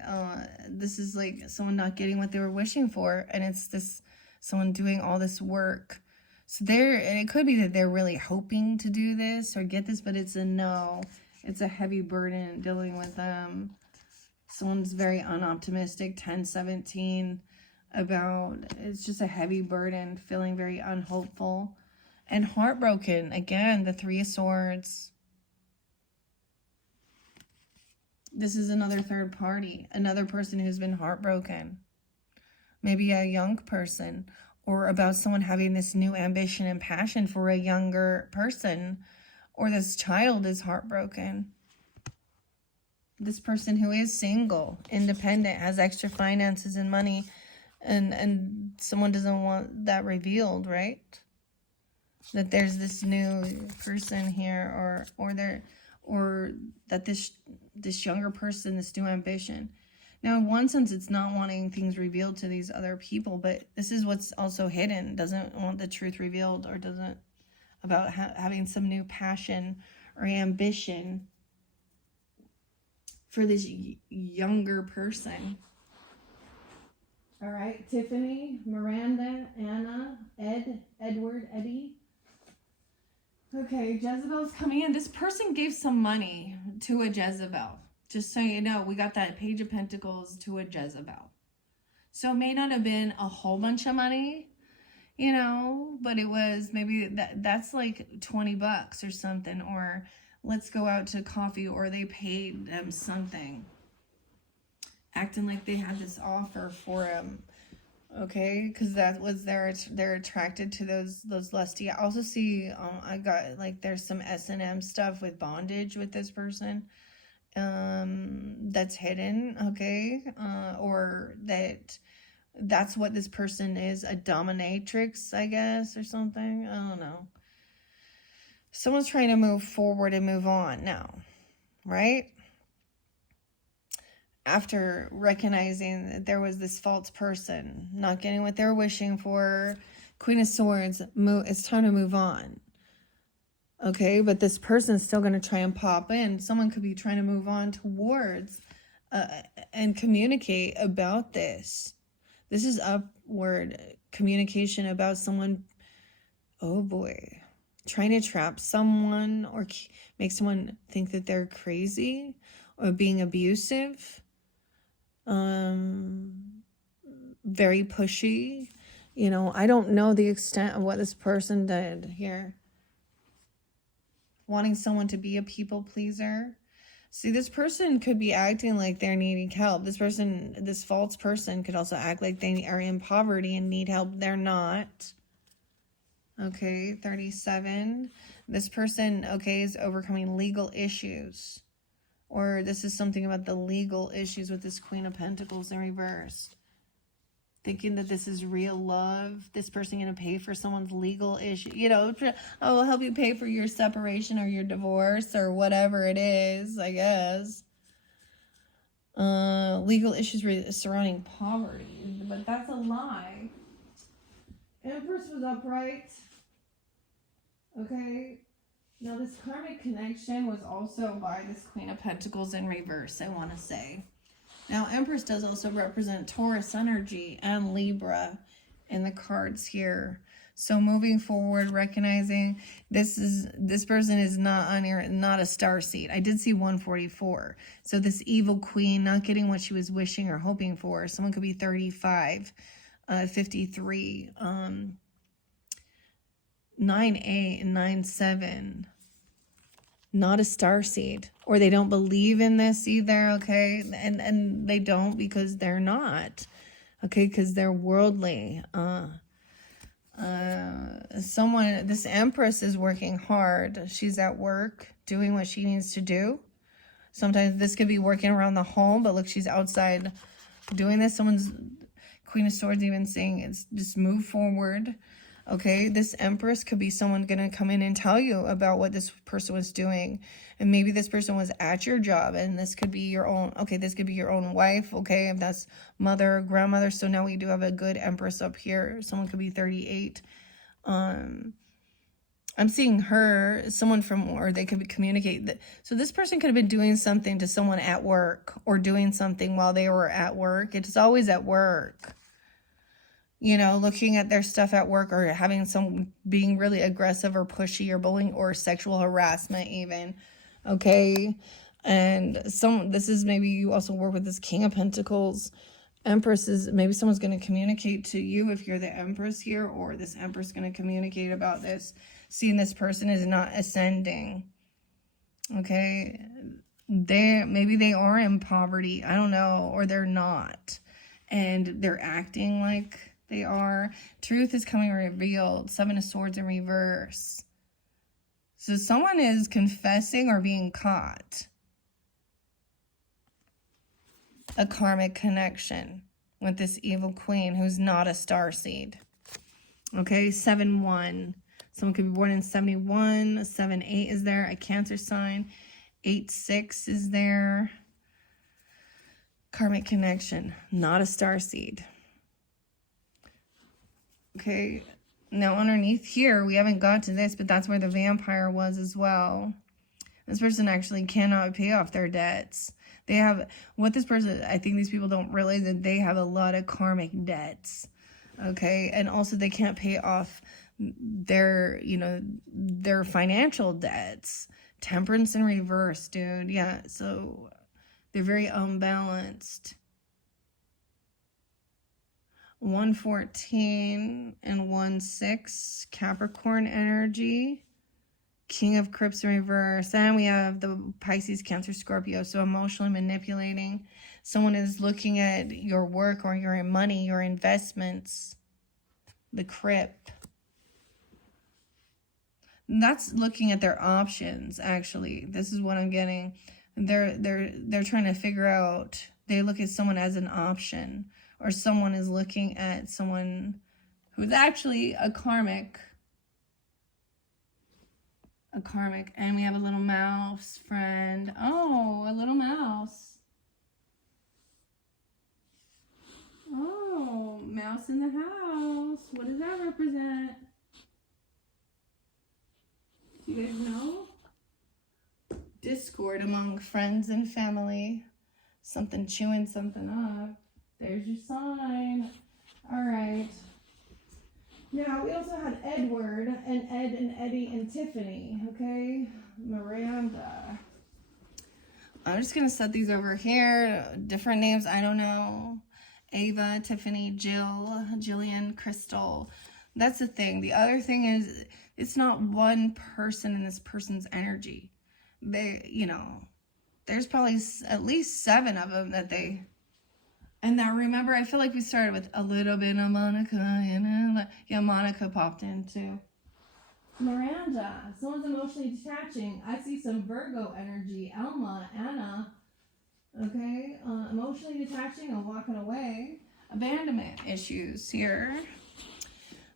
This is like someone not getting what they were wishing for. And it's someone doing all this work. So it could be that they're really hoping to do this or get this, but it's a no. It's a heavy burden dealing with them. Someone's very unoptimistic, 1017, it's just a heavy burden, feeling very unhopeful and heartbroken. Again, the Three of Swords. This is another third party, another person who's been heartbroken. Maybe a young person, or about someone having this new ambition and passion for a younger person, or this child is heartbroken. This person who is single, independent, has extra finances and money, and someone doesn't want that revealed, right? That there's this new person here, or that this younger person, this new ambition. Now, in one sense, it's not wanting things revealed to these other people, but this is what's also hidden. Doesn't want the truth revealed, or doesn't about having some new passion or ambition for this younger person. All right, Tiffany, Miranda, Anna, Edward, Eddie. Okay, Jezebel's coming in. This person gave some money to a Jezebel. Just so you know, we got that Page of Pentacles to a Jezebel. So it may not have been a whole bunch of money, but it was maybe that's like $20 or something, or let's go out to coffee, or they paid them something. Acting like they had this offer for him, okay? Because that was they're attracted to those lusty. I also see I got like there's some S&M stuff with bondage with this person, that's hidden, okay? Or that's what this person is, a dominatrix, I guess, or something. I don't know. Someone's trying to move forward and move on now, right? After recognizing that there was this false person, not getting what they're wishing for, Queen of Swords, it's time to move on. Okay, but this person's still going to try and pop in. Someone could be trying to move on towards and communicate about this. This is upward communication about someone, oh boy, trying to trap someone or make someone think that they're crazy or being abusive. Very pushy. I don't know the extent of what this person did here. Wanting someone to be a people pleaser. See, this person could be acting like they're needing help. This false person could also act like they are in poverty and need help. They're not. Okay, 37. This person, okay, is overcoming legal issues. Or this is something about the legal issues with this Queen of Pentacles in reverse. Thinking that this is real love. This person going to pay for someone's legal issue. I'll help you pay for your separation or your divorce or whatever it is, I guess. Legal issues surrounding poverty. But that's a lie. Empress was upright. Okay. Now, this karmic connection was also by this Queen of Pentacles in reverse, I want to say. Now, Empress does also represent Taurus energy and Libra in the cards here. So moving forward, recognizing this person is not a starseed. I did see 144. So this evil queen not getting what she was wishing or hoping for. Someone could be 35, 53, 9-8 and 9-7. not a starseed, or they don't believe in this either, okay? And they don't because they're not, okay? Because they're worldly. This Empress is working hard. She's at work doing what she needs to do. Sometimes this could be working around the home, but look, she's outside doing this. Someone's Queen of Swords even saying it's just move forward. Okay, this Empress could be someone going to come in and tell you about what this person was doing. And maybe this person was at your job, and this could be your own, okay, this could be your own wife, okay, if that's mother or grandmother. So now we do have a good Empress up here. Someone could be 38. I'm seeing her, someone from, or they could communicate that. So this person could have been doing something to someone at work, or doing something while they were at work. It's always at work. You know, looking at their stuff at work, or having some being really aggressive or pushy or bullying or sexual harassment even. Okay. And this is maybe you also work with this King of Pentacles. Empress is maybe someone's going to communicate to you if you're the Empress here, or this Empress going to communicate about this, seeing this person is not ascending. Okay. Maybe they are in poverty. I don't know. Or they're not. And they're acting like they are. Truth is coming revealed. 7 of Swords in reverse. So someone is confessing or being caught. A karmic connection with this evil queen who's not a starseed. Okay, 7-1. Someone could be born in 71. 7-8 is there. A Cancer sign. 8-6 is there. Karmic connection. Not a starseed. Okay, now underneath here, we haven't got to this, but that's where the vampire was as well. This person actually cannot pay off their debts. They have, what this person, I think these people don't realize that they have a lot of karmic debts. Okay, and also they can't pay off their, you know, their financial debts. Temperance in reverse, dude. Yeah, so they're very unbalanced. 114 and 1-6, Capricorn energy. King of Cups in reverse. And we have the Pisces, Cancer, Scorpio. So emotionally manipulating. Someone is looking at your work or your money, your investments. The Crypt. That's looking at their options, actually. This is what I'm getting. They're trying to figure out. They look at someone as an option. Or someone is looking at someone who's actually a karmic. A karmic. And we have a little mouse friend. Oh, a little mouse. Oh, mouse in the house. What does that represent? Do you guys know? Discord among friends and family. Something chewing something up. There's your sign. All right. Now, we also had Edward and Ed and Eddie and Tiffany, okay? Miranda. I'm just going to set these over here. Different names, I don't know. Ava, Tiffany, Jill, Jillian, Crystal. That's the thing. The other thing is, it's not one person in this person's energy. They, you know, there's probably at least 7 of them that they... And now remember, I feel like we started with a little bit of Monica, you know? Yeah, Monica popped in too. Miranda, someone's emotionally detaching. I see some Virgo energy. Elma, Anna, okay? Emotionally detaching and walking away. Abandonment issues here.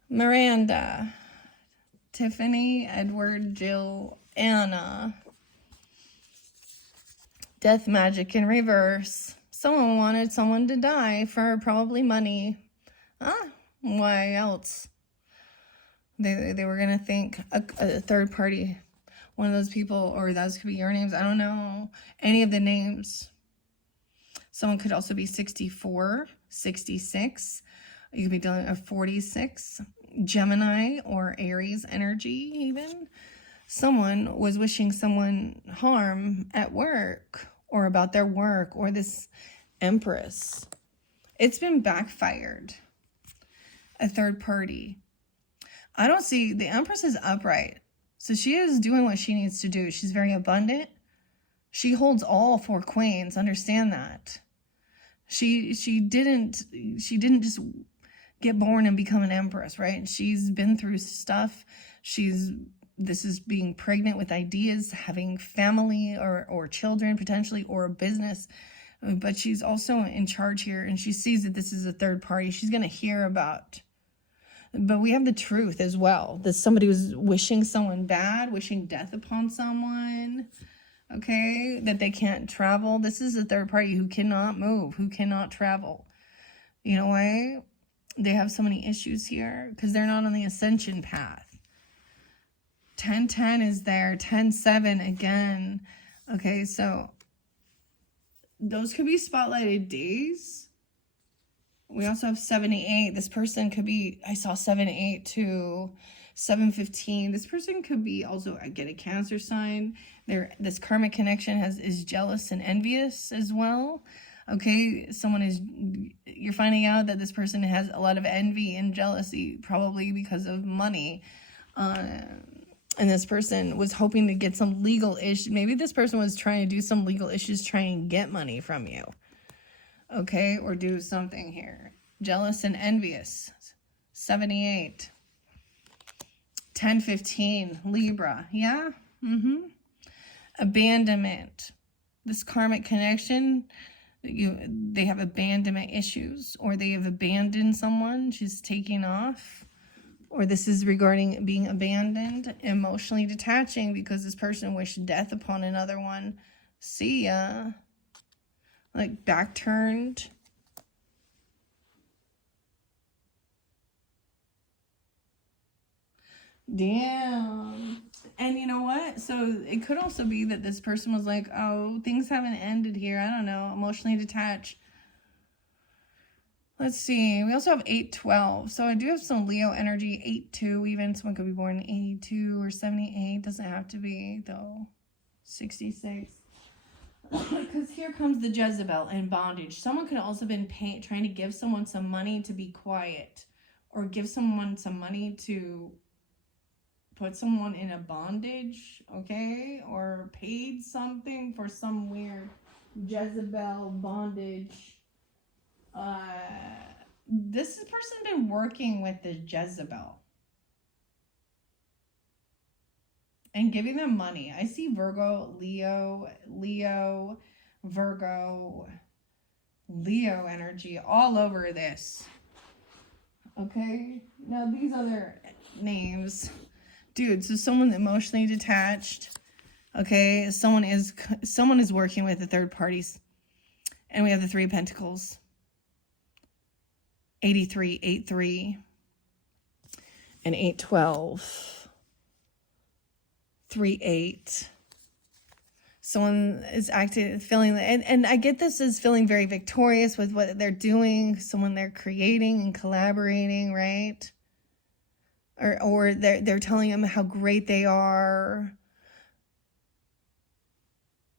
Miranda, Tiffany, Edward, Jill, Anna. Death magic in reverse. Someone wanted someone to die for probably money. Why else? They were going to think a third party. One of those people, or those could be your names. I don't know. Any of the names. Someone could also be 64, 66. You could be dealing with 46. Gemini or Aries energy even. Someone was wishing someone harm at work. Or about their work, or this Empress. It's been backfired. A third party. I don't see, the Empress is upright. So she is doing what she needs to do. She's very abundant. She holds all 4 queens. Understand that. She didn't just get born and become an empress, right? She's been through stuff. This is being pregnant with ideas, having family or children potentially, or a business. But she's also in charge here, and she sees that this is a third party. She's going to hear about. But we have the truth as well, that somebody was wishing someone bad, wishing death upon someone, okay, that they can't travel. This is a third party who cannot move, who cannot travel. You know why? They have so many issues here because they're not on the ascension path. 10-10 is there, 10-7 again. Okay, so those could be spotlighted days. We also have 78. This person could be, I saw 7-8 to 7-15. This person could be also, I get a Cancer sign. This karmic connection is jealous and envious as well. Okay, you're finding out that this person has a lot of envy and jealousy, probably because of money. And this person was hoping to get some legal issue. Maybe this person was trying to do some legal issues, trying to get money from you. Okay, or do something here. Jealous and envious. 78. 10-15. Libra. Yeah? Abandonment. This karmic connection, they have abandonment issues, or they have abandoned someone. She's taking off. Or this is regarding being abandoned. Emotionally detaching because this person wished death upon another one. See ya. Like back turned. Damn. And you know what? So it could also be that this person was like, oh, things haven't ended here. I don't know. Emotionally detached. Let's see. We also have 8-12. So I do have some Leo energy. 8-2 even. Someone could be born in 82 or 78. Doesn't have to be, though. 66. Because here comes the Jezebel in bondage. Someone could also have been trying to give someone some money to be quiet, or give someone some money to put someone in a bondage, okay? Or paid something for some weird Jezebel bondage. This person been working with the Jezebel and giving them money. I see Virgo, Leo, Virgo, Leo energy all over this. Okay, now these other names, dude. So someone emotionally detached. Okay, someone is working with the third parties, and we have the 3 of Pentacles. 83, 8-3, and 8-12, 3-8. Someone is feeling, and I get this as feeling very victorious with what they're doing. Someone they're creating and collaborating, right? Or they're telling them how great they are.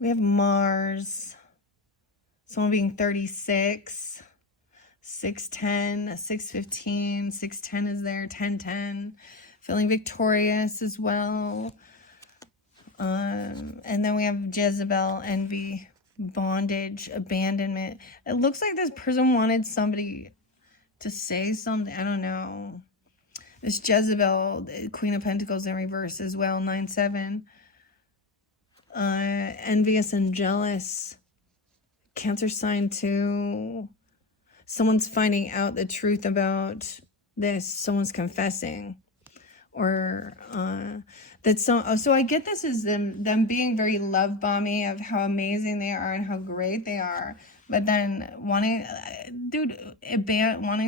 We have Mars. Someone being 36. 6-10, 6-15, 6-10 is there, 10-10, feeling victorious as well. And then we have Jezebel, envy, bondage, abandonment. It looks like this person wanted somebody to say something. I don't know. This Jezebel, Queen of Pentacles in reverse as well, 9-7. Envious and jealous. Cancer sign 2. Someone's finding out the truth about this. Someone's confessing. Or so I get this as them being very love bombing of how amazing they are and how great they are. But then wanting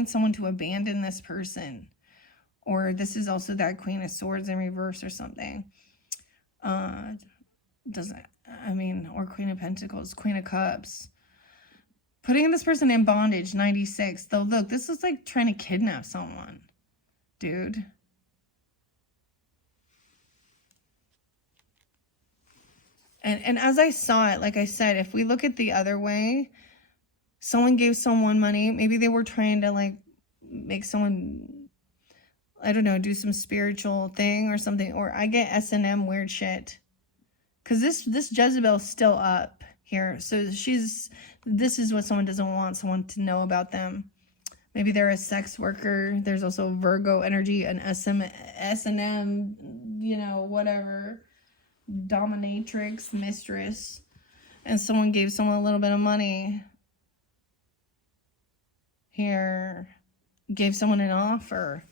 someone to abandon this person. Or this is also that Queen of Swords in reverse or something. Or Queen of Pentacles, Queen of Cups. Putting this person in bondage, 96. Though, look, this is like trying to kidnap someone. Dude. And as I saw it, like I said, if we look at the other way, someone gave someone money. Maybe they were trying to, like, make someone, I don't know, do some spiritual thing or something. Or I get S&M weird shit. Because this Jezebel's still up here. So this is what someone doesn't want someone to know about them. Maybe they're a sex worker. There's also Virgo energy, an S&M, you know, whatever. Dominatrix, mistress. And someone gave someone a little bit of money. Here. Gave someone an offer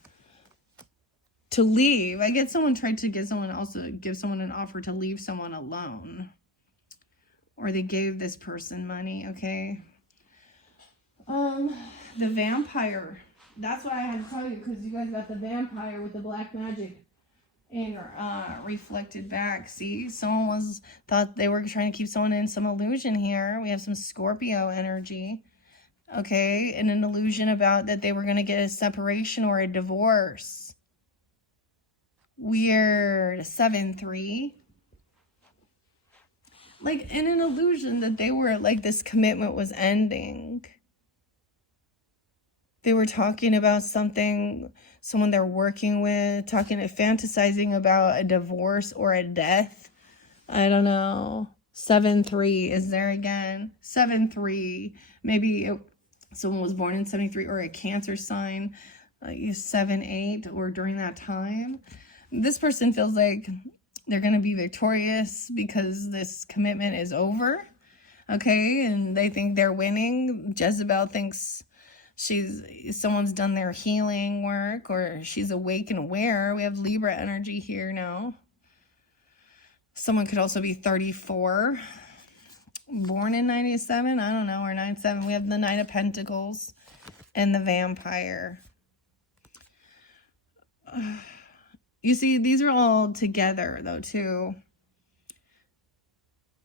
to leave. I get someone tried to give someone an offer to leave someone alone. Or they gave this person money, okay? The vampire. That's why I had to tell you, because you guys got the vampire with the black magic and reflected back. See, someone thought they were trying to keep someone in some illusion here. We have some Scorpio energy, okay, and an illusion about that they were going to get a separation or a divorce. Weird. 7-3. Like, in an illusion that they were, like, this commitment was ending. They were talking about something, someone they're working with, fantasizing about a divorce or a death. I don't know. 7-3 is there again. 7-3. Maybe someone was born in 73 or a Cancer sign, like 7-8 or during that time. This person feels like they're going to be victorious because this commitment is over. Okay, and they think they're winning. Jezebel thinks someone's done their healing work, or she's awake and aware. We have Libra energy here now. Someone could also be 34, born in 97, I don't know, or 97. We have the Knight of Pentacles and the vampire. You see, these are all together, though, too.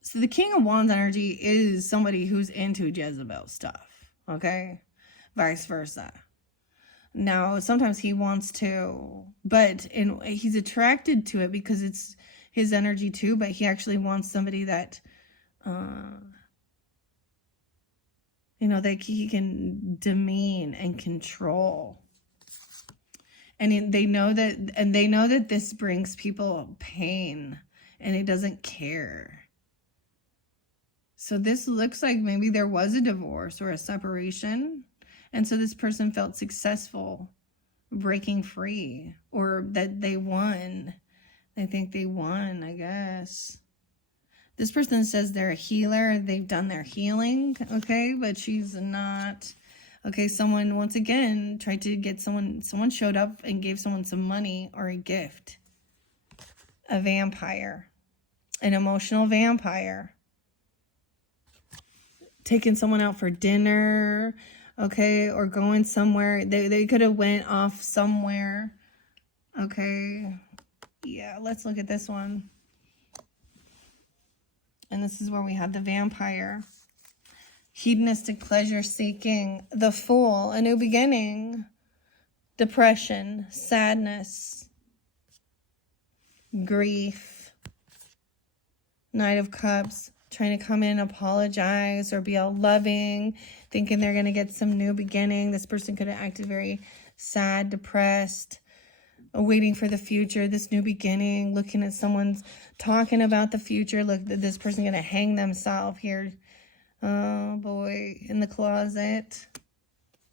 So the King of Wands energy is somebody who's into Jezebel stuff, okay? Vice versa. Now, sometimes he wants to, but he's attracted to it because it's his energy, too, but he actually wants somebody that, you know, that he can demean and control. And they know that this brings people pain, and he doesn't care. So this looks like maybe there was a divorce or a separation, and so this person felt successful breaking free, or that they won. They think they won, I guess. This person says they're a healer. They've done their healing, okay, but she's not. Okay, someone, once again, tried to get someone showed up and gave someone some money or a gift. A vampire. An emotional vampire. Taking someone out for dinner, okay, or going somewhere. They could have went off somewhere, okay. Yeah, let's look at this one. And this is where we have the vampire. Hedonistic pleasure seeking, the Fool, a new beginning, depression, sadness, grief, Knight of Cups, trying to come in, apologize, or be all loving, thinking they're going to get some new beginning. This person could have acted very sad, depressed, waiting for the future, this new beginning, looking at someone's talking about the future. Look, this person going to hang themselves here. Oh boy, in the closet,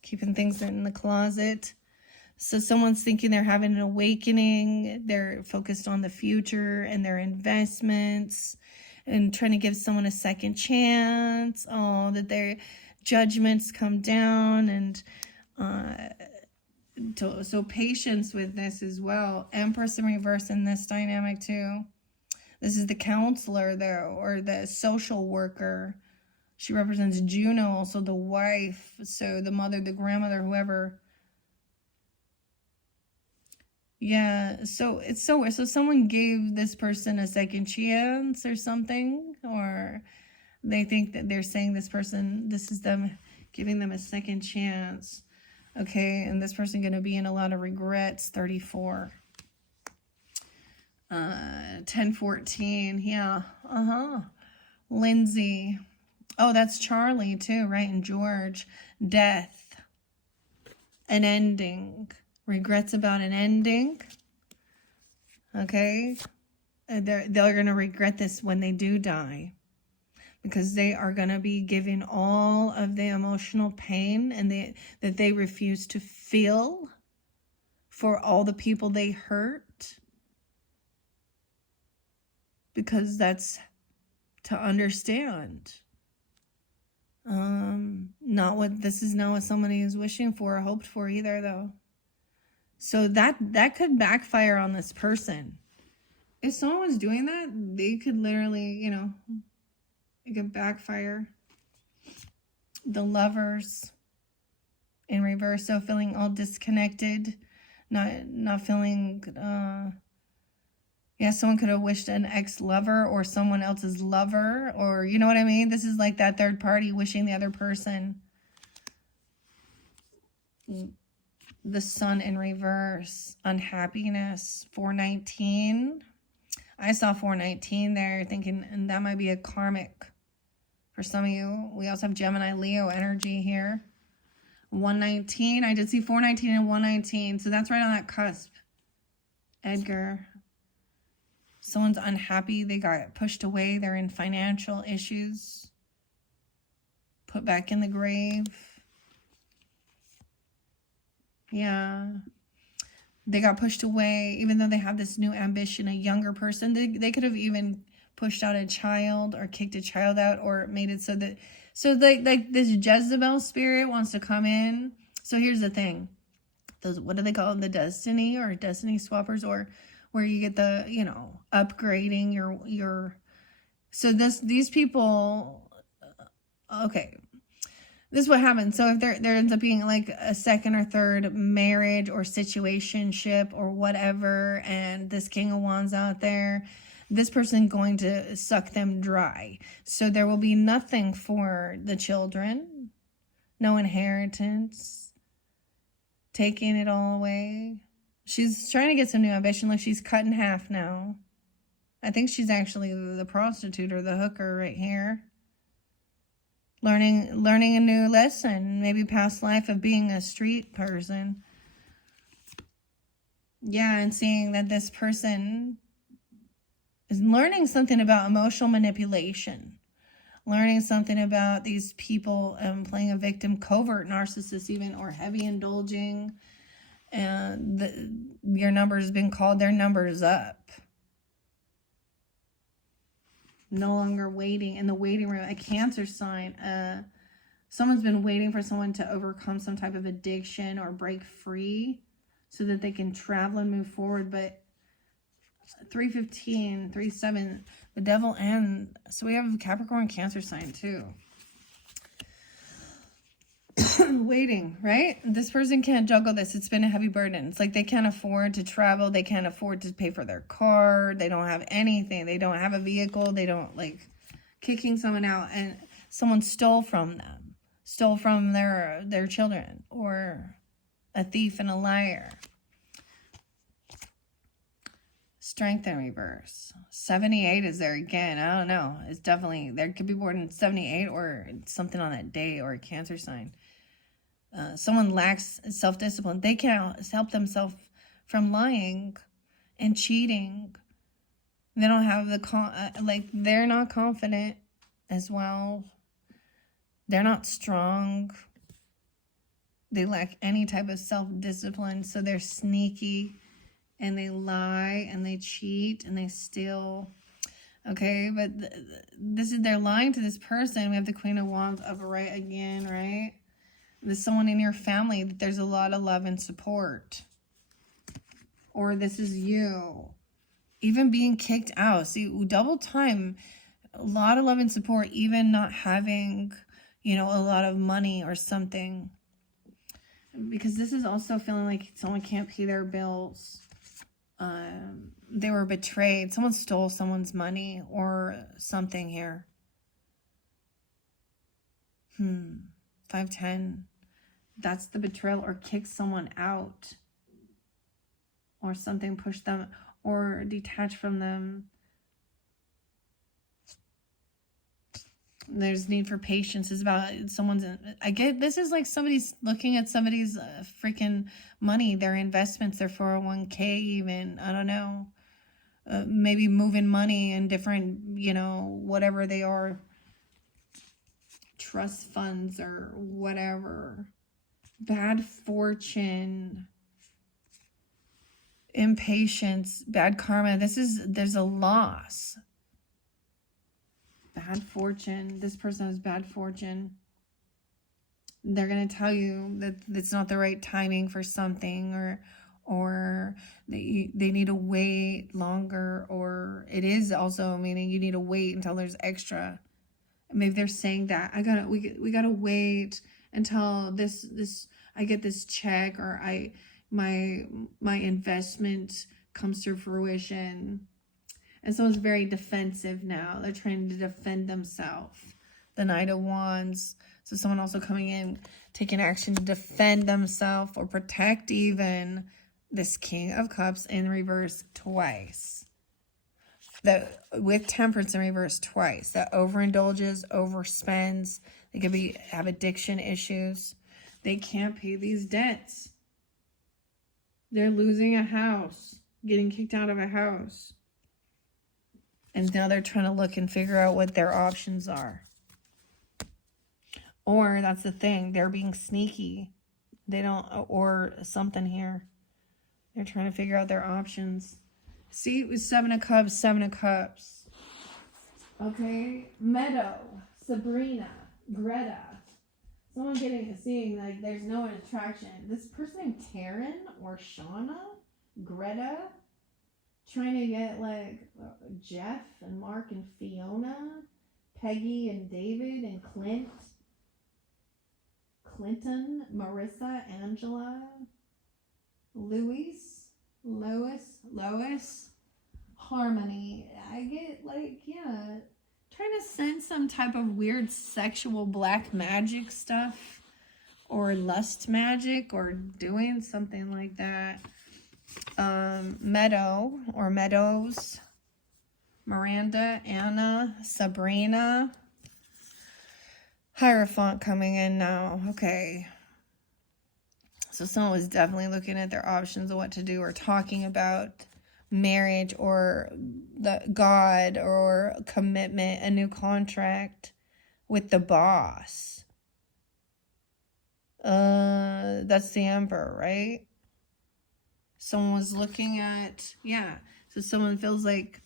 keeping things in the closet. So someone's thinking they're having an awakening. They're focused on the future and their investments and trying to give someone a second chance. Oh, that their judgments come down, and so patience with this as well. Empress in reverse in this dynamic too. This is the counselor though, or the social worker. She represents Juno, also the wife, so the mother, the grandmother, whoever. Yeah, so it's so weird. So someone gave this person a second chance or something, or they think that they're saying this person, this is them giving them a second chance. Okay, and this person going to be in a lot of regrets. 34. 10-14, yeah, Lindsay. Oh, that's Charlie too, right? And George. Death. An ending. regrets about an ending. Okay, they're going to regret this when they do die, because they are going to be given all of the emotional pain and that they refuse to feel for all the people they hurt, because that's to understand. This is not what somebody is wishing for or hoped for either, though. So that could backfire on this person. If someone was doing that, they could literally, it could backfire. The Lovers in reverse, so feeling all disconnected, not feeling, someone could have wished an ex-lover or someone else's lover, or you know what I mean? This is like that third party wishing the other person. The Sun in reverse, unhappiness, 419. I saw 419 there, thinking, and that might be a karmic for some of you. We also have Gemini, Leo energy here. 119, I did see 419 and 119, so that's right on that cusp. Edgar. Someone's unhappy, they got pushed away, they're in financial issues. Put back in the grave. Yeah. They got pushed away, even though they have this new ambition, a younger person. They could have even pushed out a child or kicked a child out, or made it so like this Jezebel spirit wants to come in. So here's the thing. Those, what do they call them? The destiny or destiny swappers, or where you get the, upgrading your so these people, okay. This is what happens. So if there ends up being like a second or third marriage or situationship or whatever, and this King of Wands out there, this person going to suck them dry. So there will be nothing for the children, no inheritance, taking it all away. She's trying to get some new ambition. Look, she's cut in half now. I think she's actually the prostitute or the hooker right here. Learning a new lesson, maybe past life of being a street person. Yeah, and seeing that this person is learning something about emotional manipulation. Learning something about these people playing a victim, covert narcissist even, or heavy indulging. And your number has been called, their number is up. No longer waiting in the waiting room. A Cancer sign. Someone's been waiting for someone to overcome some type of addiction or break free so that they can travel and move forward. But 315, 37, the devil, and so we have Capricorn, Cancer sign too. Waiting, right? This person can't juggle this. It's been a heavy burden. It's like they can't afford to travel. They can't afford to pay for their car. They don't have anything. They don't have a vehicle. They don't, like, kicking someone out, and someone stole from them, stole from their children, or a thief and a liar. Strength in reverse. 78 is there again. I don't know. It's definitely, there could be born in 78 or something on that day, or a Cancer sign. Someone lacks self-discipline. They can't help themselves from lying and cheating. They don't have the, they're not confident as well. They're not strong. They lack any type of self-discipline. So they're sneaky and they lie and they cheat and they steal. Okay, but this is, they're lying to this person. We have the Queen of Wands upright again, right? There's someone in your family that there's a lot of love and support. Or this is you. Even being kicked out. See, double time, a lot of love and support, even not having, a lot of money or something. Because this is also feeling like someone can't pay their bills. They were betrayed. Someone stole someone's money or something here. 510. That's the betrayal, or kick someone out. Or something, push them or detach from them. There's need for patience. It's about someone's, I get, this is like somebody's looking at somebody's freaking money, their investments, their 401k even, I don't know. Maybe moving money in different, you know, whatever they are, trust funds or whatever. Bad fortune, impatience, bad karma. There's a loss. Bad fortune. This person has bad fortune. They're going to tell you that it's not the right timing for something, or they need to wait longer, or it is also meaning you need to wait until there's extra. Maybe they're saying that we gotta wait until this I get this check, or my investment comes to fruition. And someone's very defensive now. They're trying to defend themselves. The Knight of Wands. So someone also coming in, taking action to defend themselves or protect even. This King of Cups in reverse twice. That with Temperance in reverse twice. That overindulges, overspends. They could have addiction issues. They can't pay these debts. They're losing a house, getting kicked out of a house. And now they're trying to look and figure out what their options are. Or that's the thing, they're being sneaky. They don't, or something here. They're trying to figure out their options. See, it was 7 of Cups, 7 of Cups. Okay, Meadow, Sabrina, Greta. Someone seeing like there's no attraction. This person named Taryn or Shauna, Greta, trying to get like Jeff and Mark and Fiona, Peggy and David and Clinton, Marissa, Angela, Lois, Harmony. I get like, yeah, trying to sense some type of weird sexual black magic stuff, or lust magic, or doing something like that. Meadow or Meadows, Miranda, Anna, Sabrina, Hierophant coming in now. Okay. So someone was definitely looking at their options of what to do, or talking about marriage or the God or commitment, a new contract with the boss. That's the Emperor, right? Someone was looking at, yeah. So someone feels like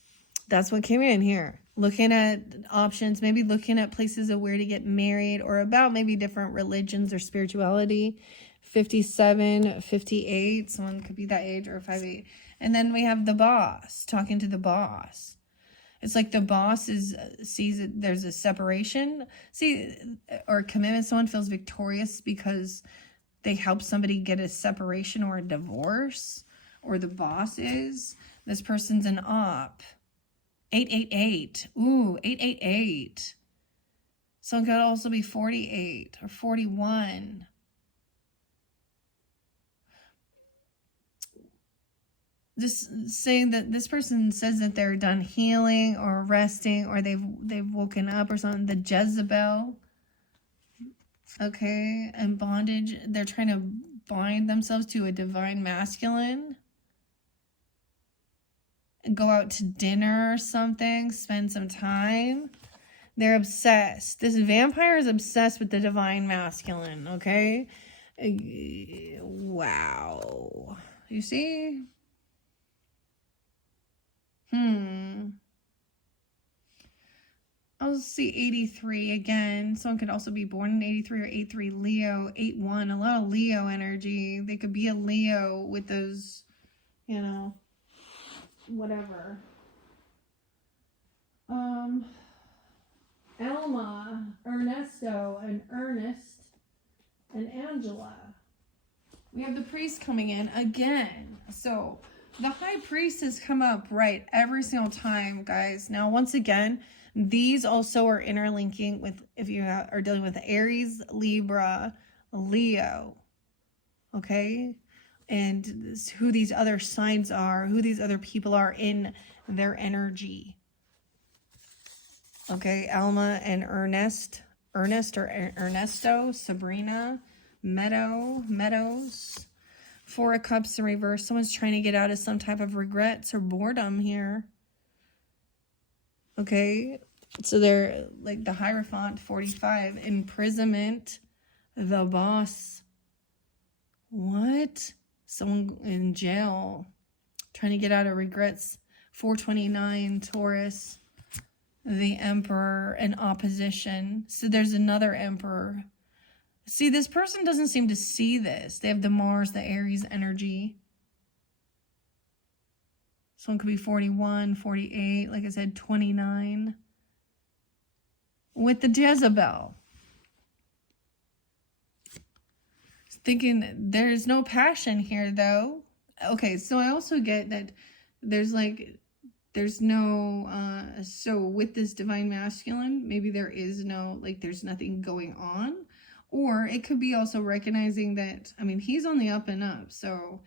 that's what came in here. Looking at options, maybe looking at places of where to get married, or about maybe different religions or spirituality. 57, 58, someone could be that age, or 58. And then we have the boss, talking to the boss. It's like the boss sees it, there's a separation. See, or commitment, someone feels victorious because they help somebody get a separation or a divorce, or the boss is. This person's an op. 888. Ooh, 888. Someone could also be 48 or 41. Just saying that this person says that they're done healing or resting, or they've woken up or something. The Jezebel. Okay, and bondage. They're trying to bind themselves to a divine masculine. And go out to dinner or something. Spend some time. They're obsessed. This vampire is obsessed with the divine masculine, okay? Wow. You see? I'll see 83 again. Someone could also be born in 83 or 83 Leo, 81. A lot of Leo energy. They could be a Leo with those, you know, whatever. Elma, Ernesto, and Ernest, and Angela. We have the priest coming in again. So the high priest has come up right every single time, guys. Now, once again, these also are interlinking with, if you are dealing with Aries, Libra, Leo, okay? And who these other signs are, who these other people are in their energy. Okay, Alma and Ernest or Ernesto, Sabrina, Meadows. Four of Cups in reverse. Someone's trying to get out of some type of regrets or boredom here. Okay, so they're like the Hierophant, 45. Imprisonment, the Boss. What? Someone in jail trying to get out of regrets. 429, Taurus. The Emperor in opposition. So there's another Emperor. See, this person doesn't seem to see this. They have the Mars, the Aries energy. Someone could be 41, 48, like I said, 29. With the Jezebel. Thinking there's no passion here, though. Okay, so I also get that there's no, so with this divine masculine, maybe there is no, like there's nothing going on. Or it could be also recognizing that, I mean, he's on the up and up. So,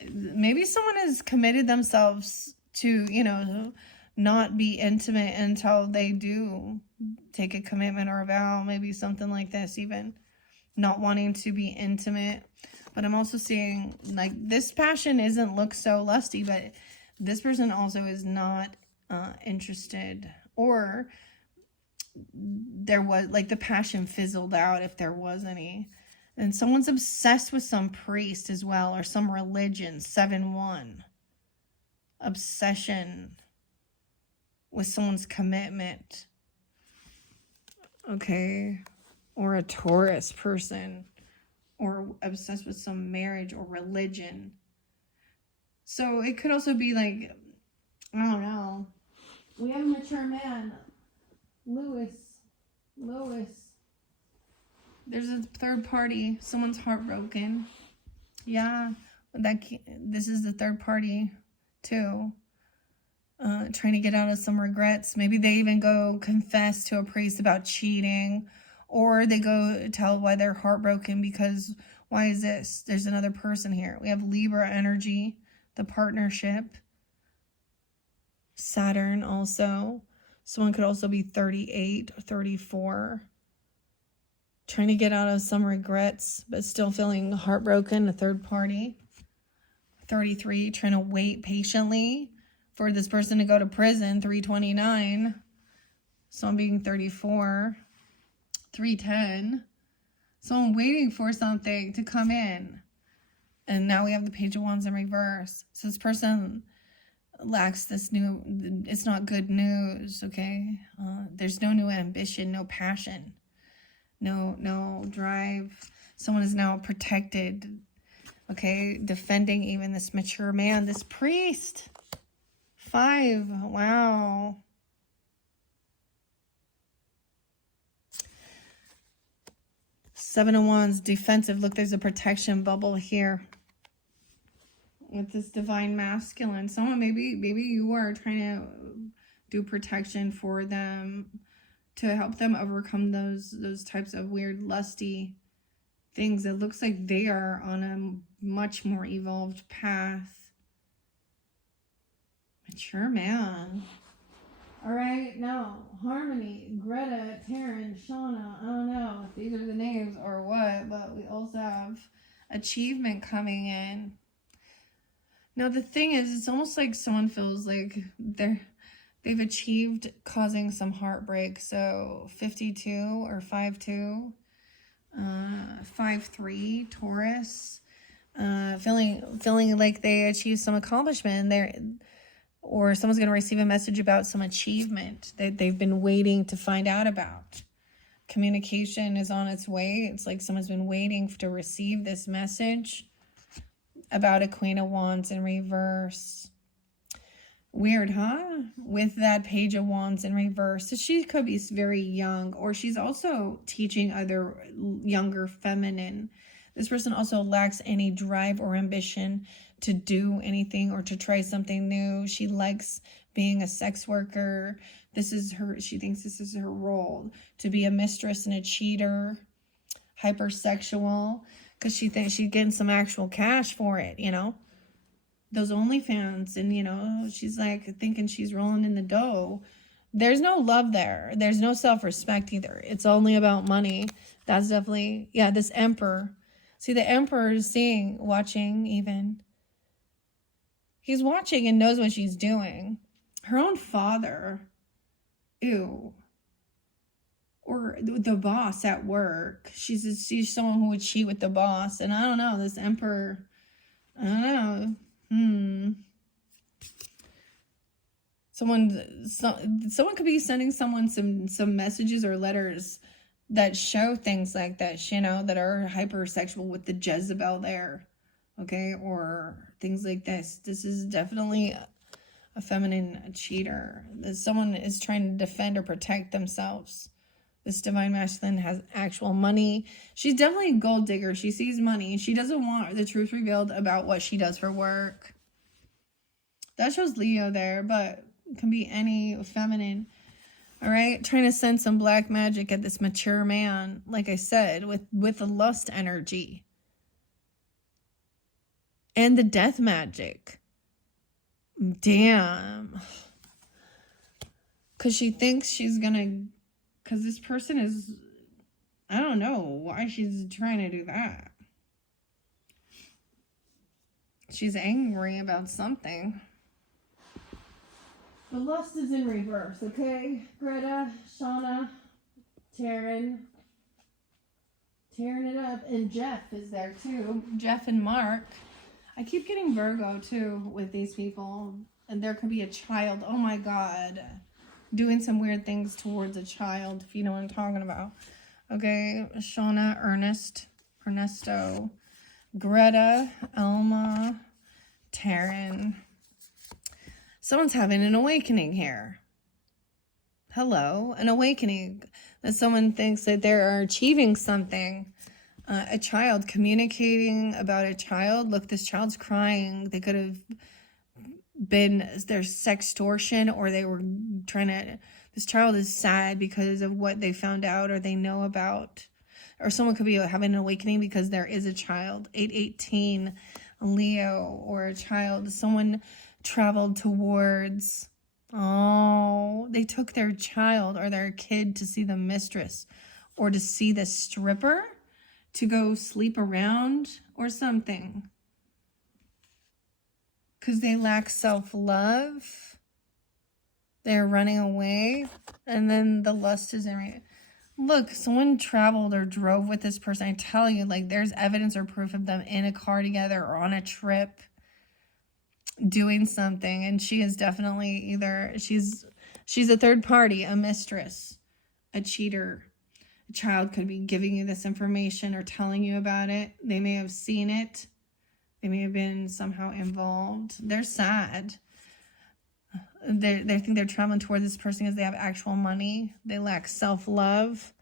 maybe someone has committed themselves to, you know, not be intimate until they do take a commitment or a vow. Maybe something like this, even not wanting to be intimate. But I'm also seeing like this passion isn't look so lusty, but this person also is not interested, or there was like the passion fizzled out if there was any. And someone's obsessed with some priest as well, or some religion. 7-1. Obsession with someone's commitment. Okay. Or a Taurus person. Or obsessed with some marriage or religion. So it could also be like, I don't know. We have a mature man. Lewis. There's a third party. Someone's heartbroken. Yeah. This is the third party too. Trying to get out of some regrets. Maybe they even go confess to a priest about cheating. Or they go tell why they're heartbroken because why is this? There's another person here. We have Libra energy, the partnership. Saturn also. Someone could also be 38 or 34. Trying to get out of some regrets, but still feeling heartbroken, a third party. 33, trying to wait patiently for this person to go to prison. 329. So I'm being 34. 310. So I'm waiting for something to come in. And now we have the Page of Wands in reverse. So this person lacks this new, it's not good news, okay? There's no new ambition, no passion, no drive. Someone is now protected, okay? Defending even this mature man, this priest. 5, wow. Seven of Wands, defensive. Look, there's a protection bubble here with this divine masculine. Someone, maybe you are trying to do protection for them to help them overcome those types of weird, lusty things. It looks like they are on a much more evolved path. Mature man. All right, now, Harmony, Greta, Taryn, Shauna, I don't know if these are the names or what, but we also have achievement coming in. Now, the thing is, it's almost like someone feels like they've achieved causing some heartbreak. So, 52 or 5-2, 5-3, Taurus, feeling like they achieved some accomplishment. Or someone's going to receive a message about some achievement that they've been waiting to find out about. Communication is on its way. It's like someone's been waiting to receive this message about a Queen of Wands in reverse. Weird, huh? With that Page of Wands in reverse. So she could be very young, or she's also teaching other younger feminine. This person also lacks any drive or ambition to do anything or to try something new. She likes being a sex worker. She thinks this is her role, to be a mistress and a cheater, hypersexual, because she thinks she's getting some actual cash for it, you know? those OnlyFans, and she's like thinking she's rolling in the dough. There's no love there. There's no self-respect either. It's only about money. That's definitely, yeah, this emperor. See, the emperor is watching even. He's watching and knows what she's doing. Her own father, ew. Or the boss at work. She's someone who would cheat with the boss. And I don't know, this emperor, I don't know. Someone could be sending someone some messages or letters that show things like that, that are hypersexual with the Jezebel there, okay, or things like this. This is definitely a feminine cheater. Someone is trying to defend or protect themselves. This divine masculine has actual money. She's definitely a gold digger. She sees money. She doesn't want the truth revealed about what she does for work. That shows Leo there, but it can be any feminine. All right, trying to send some black magic at this mature man, like I said, with the lust energy. And the death magic. Damn. Because she thinks she's gonna, because this person is, I don't know why she's trying to do that. She's angry about something. The lust is in reverse, okay? Greta, Shauna, tearing it up. And Jeff is there too. Jeff and Mark. I keep getting Virgo too with these people. And there could be a child, oh my God, doing some weird things towards a child, if you know what I'm talking about. Okay, Shauna, Ernesto, Greta, Elma, Taryn. Someone's having an awakening here. Hello, an awakening. That someone thinks that they're achieving something. A child, communicating about a child. Look, this child's crying. They could have been their sextortion, or they were trying to. This child is sad because of what they found out or they know about. Or someone could be having an awakening because there is a child. 818, Leo, or a child. Someone traveled towards, they took their child or their kid to see the mistress or to see the stripper, to go sleep around or something, because they lack self-love. They're running away, and then the lust is in. Look, someone traveled or drove with this person. I tell you, like, there's evidence or proof of them in a car together or on a trip doing something. And she is definitely either she's a third party, a mistress, a cheater. A child could be giving you this information or telling you about it. They may have seen it. They may have been somehow involved. They're sad. They think they're traveling toward this person because they have actual money. They lack self-love.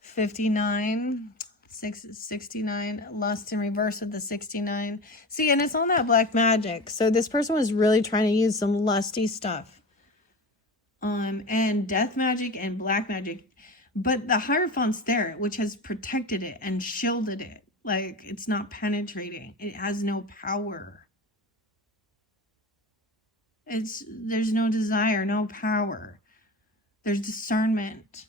59, 69, lust in reverse with the 69. See, and it's on that black magic. So this person was really trying to use some lusty stuff. And death magic and black magic. But the Hierophant's there, which has protected it and shielded it. Like, it's not penetrating. It has no power. There's no desire, no power. There's discernment.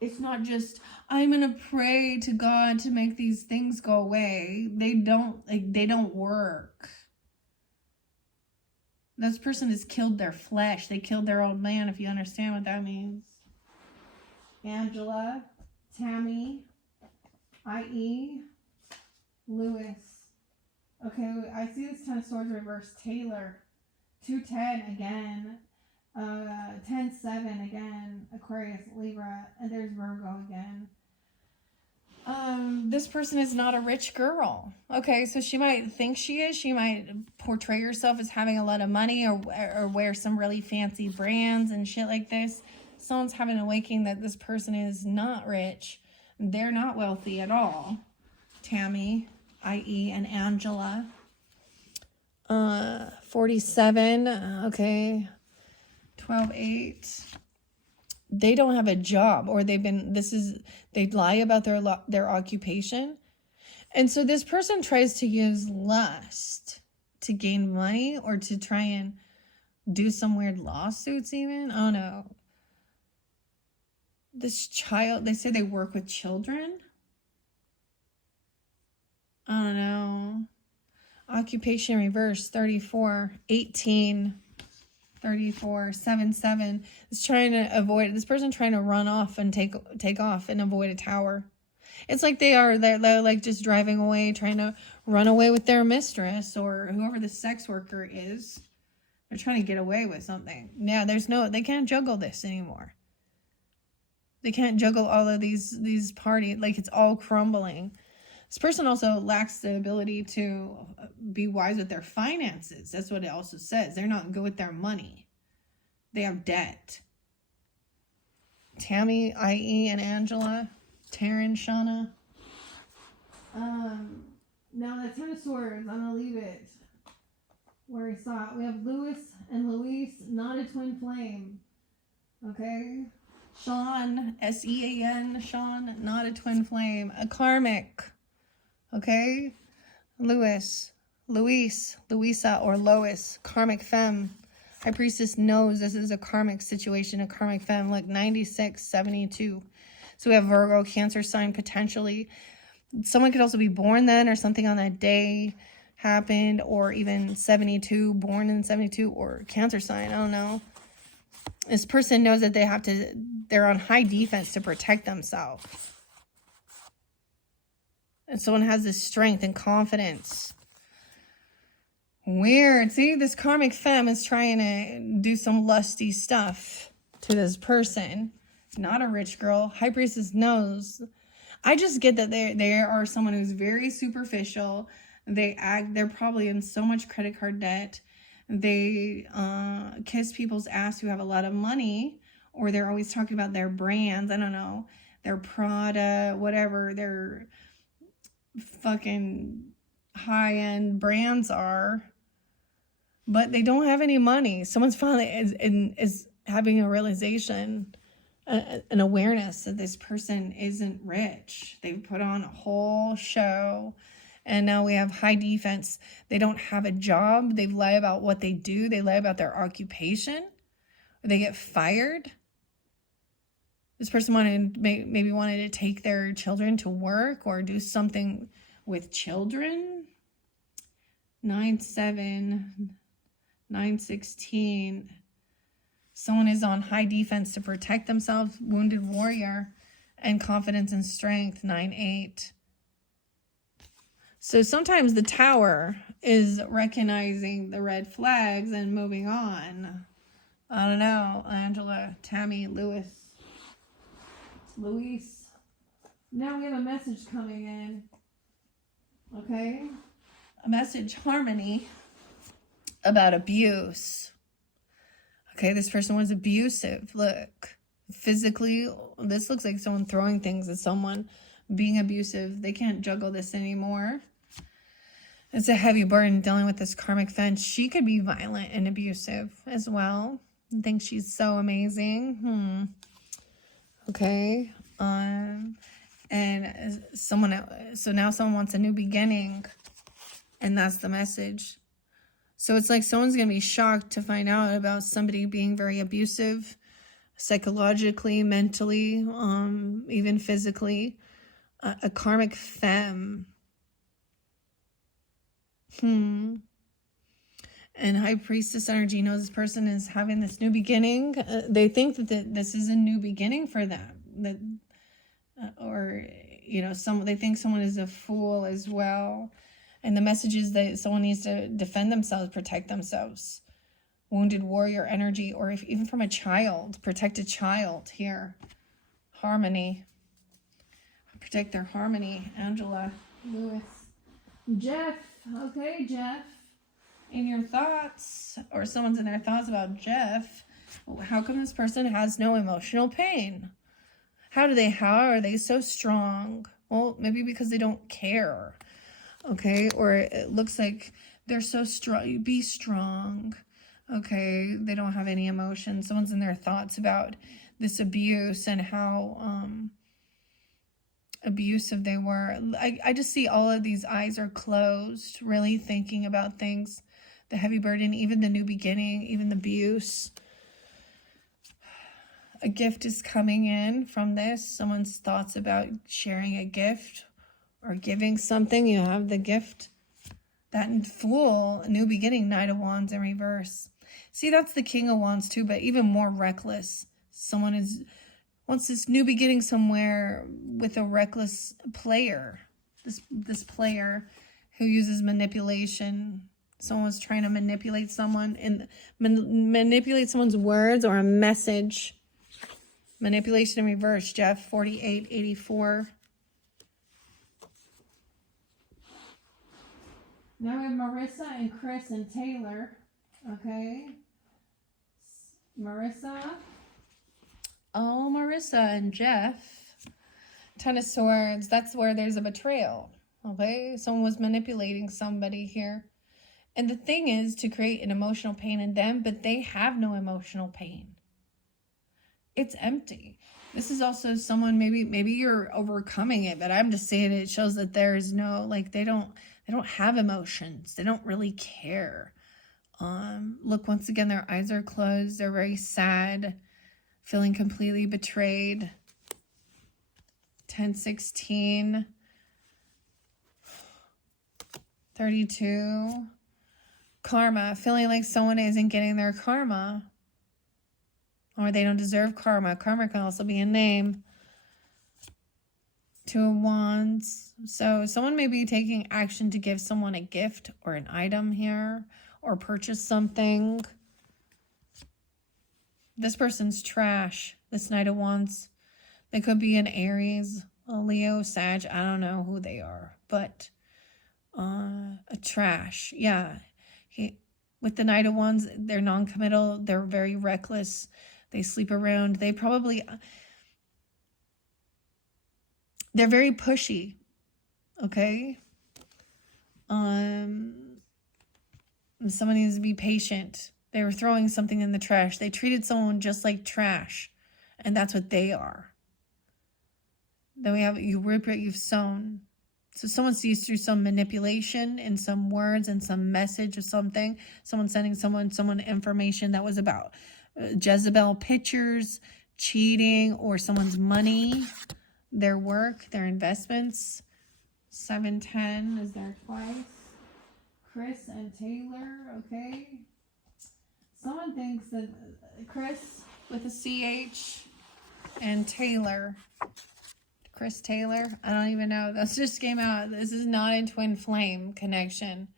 It's not just, I'm going to pray to God to make these things go away. They don't work. This person has killed their flesh. They killed their old man, if you understand what that means. Angela, Tammy, I.E., Lewis. Okay, I see this 10 of swords reverse. Taylor, 210 again. 10-7 again. Aquarius, Libra, and there's Virgo again. This person is not a rich girl. Okay, so she might think she is. She might portray herself as having a lot of money or wear some really fancy brands and shit like this. Someone's having an awakening that this person is not rich. They're not wealthy at all. Tammy, I.E., and Angela. 47, okay. 12-8. They don't have a job, or they lie about their occupation. And so this person tries to use lust to gain money or to try and do some weird lawsuits even. Oh no. This child, they say they work with children. I don't know. Occupation reverse 34, 18, 34, 7, 7. It's trying to avoid, this person trying to run off and take off and avoid a tower. It's like they're like just driving away, trying to run away with their mistress or whoever the sex worker is. They're trying to get away with something. Yeah, they can't juggle this anymore. They can't juggle all of these parties. Like, it's all crumbling. This person also lacks the ability to be wise with their finances. That's what it also says. They're not good with their money. They have debt. Tammy, IE, and Angela. Taryn, Shauna. Now the Ten of Swords, I'm going to leave it where I saw it. We have Lewis and Louise, not a twin flame. Okay? Sean, S-E-A-N, Sean, not a twin flame. A karmic. Okay? Louis, Louisa, or Lois, karmic femme. High Priestess knows this is a karmic situation, a karmic femme. Look, 96, 72. So we have Virgo, Cancer sign, potentially. Someone could also be born then or something on that day happened, or even 72, born in 72, or Cancer sign. I don't know. This person knows that they're on high defense to protect themselves. And someone has this strength and confidence. Weird. See, this karmic femme is trying to do some lusty stuff to this person. Not a rich girl. High Priestess knows. I just get that they are someone who's very superficial. They're probably in so much credit card debt. They kiss people's ass who have a lot of money, or they're always talking about their brands. I don't know, their Prada, whatever their fucking high-end brands are, but they don't have any money. Someone's finally is having a realization, an awareness that this person isn't rich. They've put on a whole show, and now we have high defense. They don't have a job. They lie about what they do. They lie about their occupation. They get fired. This person maybe wanted to take their children to work or do something with children. 9-7, 9-16. Someone is on high defense to protect themselves. Wounded warrior and confidence and strength. 9-8. So sometimes the Tower is recognizing the red flags and moving on. I don't know. Angela, Tammy, Louis. Now we have a message coming in. Okay? A message, Harmony, about abuse. Okay, this person was abusive. Look, physically, this looks like someone throwing things at someone, being abusive. They can't juggle this anymore. It's a heavy burden dealing with this karmic fence. She could be violent and abusive as well. I think she's so amazing. Okay. And so now someone wants a new beginning, and that's the message. So it's like someone's going to be shocked to find out about somebody being very abusive, psychologically, mentally, even physically. A karmic femme. And High Priestess energy knows this person is having this new beginning. They think that this is a new beginning for them. Or, you know, they think someone is a fool as well. And the message is that someone needs to defend themselves, protect themselves. Wounded warrior energy, or even from a child, protect a child here. Harmony. Protect their harmony. Angela, Lewis, Jeff. Okay, Jeff. In your thoughts, or someone's in their thoughts about Jeff. How come this person has no emotional pain? How are they so strong? Well, maybe because they don't care. Okay, or it looks like they're so strong. Be strong. Okay, they don't have any emotion. Someone's in their thoughts about this abuse and how abusive they were. I just see all of these eyes are closed, really thinking about things. the heavy burden, even the new beginning, even the abuse. A gift is coming in from this. Someone's thoughts about sharing a gift or giving something. You have the gift. That Fool, new beginning, Knight of Wands in reverse. See, that's the King of Wands too, but even more reckless. Someone wants this new beginning somewhere with a reckless player. This player who uses manipulation. Someone's trying to manipulate someone and manipulate someone's words or a message. Manipulation in reverse, Jeff, 4884. Now we have Marissa and Chris and Taylor. Okay. Marissa. Oh, Marissa and Jeff. Ten of Swords. That's where there's a betrayal. Okay. Someone was manipulating somebody here. And the thing is to create an emotional pain in them, but they have no emotional pain. It's empty. This is also someone, maybe you're overcoming it, but I'm just saying it shows that there is no, like, they don't have emotions. They don't really care. Look, once again, their eyes are closed. They're very sad, feeling completely betrayed. 10-16, 32. Karma, feeling like someone isn't getting their karma. Or they don't deserve karma. Karma can also be a name. 2 of Wands. So someone may be taking action to give someone a gift or an item here. Or purchase something. This person's trash. This Knight of Wands. They could be an Aries, a Leo, Sag. I don't know who they are. But a trash. Yeah. With the Knight of Wands, they're non-committal. They're very reckless. They sleep around. They're very pushy. Okay? Someone needs to be patient. They were throwing something in the trash. They treated someone just like trash. And that's what they are. Then we have, you reap what you've sown. So someone sees through some manipulation in some words and some message or something. Someone sending someone information that was about Jezebel pictures, cheating, or someone's money, their work, their investments. 710 is there twice. Chris and Taylor, okay. Someone thinks that Chris with a CH and Taylor. Chris Taylor, I don't even know. This just came out. This is not a twin flame connection.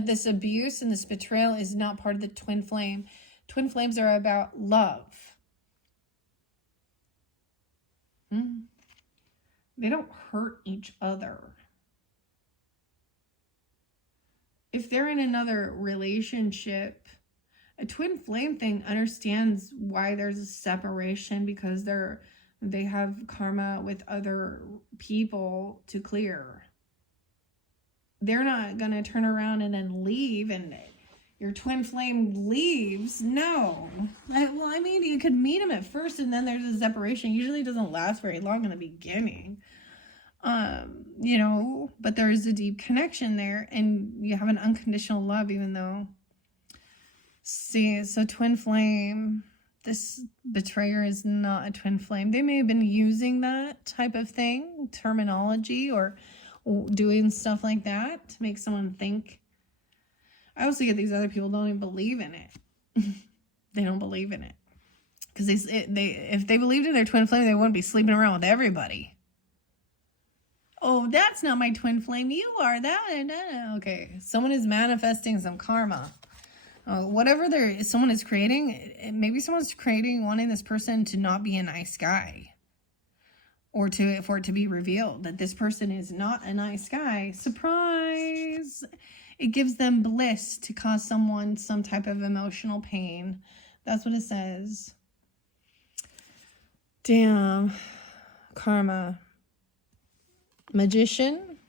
This abuse and this betrayal is not part of the twin flame. Twin flames are about love. They don't hurt each other. If they're in another relationship, a twin flame thing understands why there's a separation, because they have karma with other people to clear. They're not going to turn around and then leave and your twin flame leaves. No. Well, I mean, you could meet them at first and then there's a separation. Usually it doesn't last very long in the beginning. But there is a deep connection there and you have an unconditional love, even though. See, so twin flame, this betrayer is not a twin flame. They may have been using that type of thing, terminology, or doing stuff like that to make someone think. I also get these other people don't even believe in it. They don't believe in it. Because if they believed in their twin flame, they wouldn't be sleeping around with everybody. Oh, that's not my twin flame. You are that. Okay, someone is manifesting some karma. Whatever someone is creating, maybe someone's wanting this person to not be a nice guy. Or for it to be revealed that this person is not a nice guy. Surprise! It gives them bliss to cause someone some type of emotional pain. That's what it says. Damn. Karma. Magician.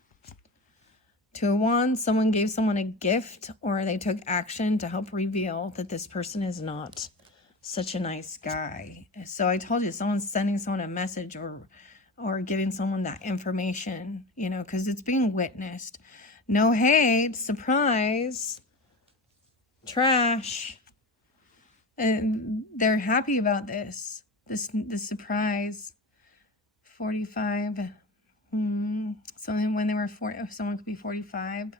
2 of Wands. Someone gave someone a gift or they took action to help reveal that this person is not such a nice guy. So I told you, someone's sending someone a message or giving someone that information, because it's being witnessed. No hate, surprise. trash. And they're happy about this surprise. 45. Something when they were 40, someone could be 45.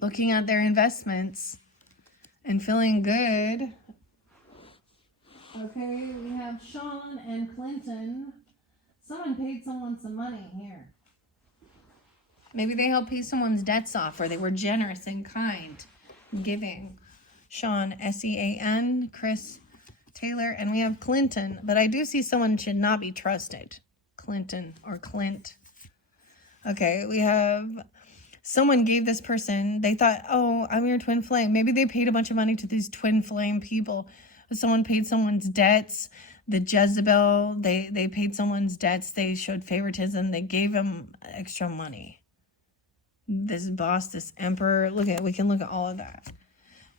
Looking at their investments and feeling good. Okay, we have Sean and Clinton. Someone paid someone some money here. Maybe they helped pay someone's debts off, or they were generous and kind, giving. Sean, S-E-A-N, Chris, Taylor, and we have Clinton. But I do see someone should not be trusted. Clinton or Clint. Okay, we have someone gave this person, they thought, oh, I'm your twin flame. Maybe they paid a bunch of money to these twin flame people. Someone paid someone's debts. The Jezebel, they paid someone's debts. They showed favoritism. They gave him extra money. This boss, this emperor, we can look at all of that.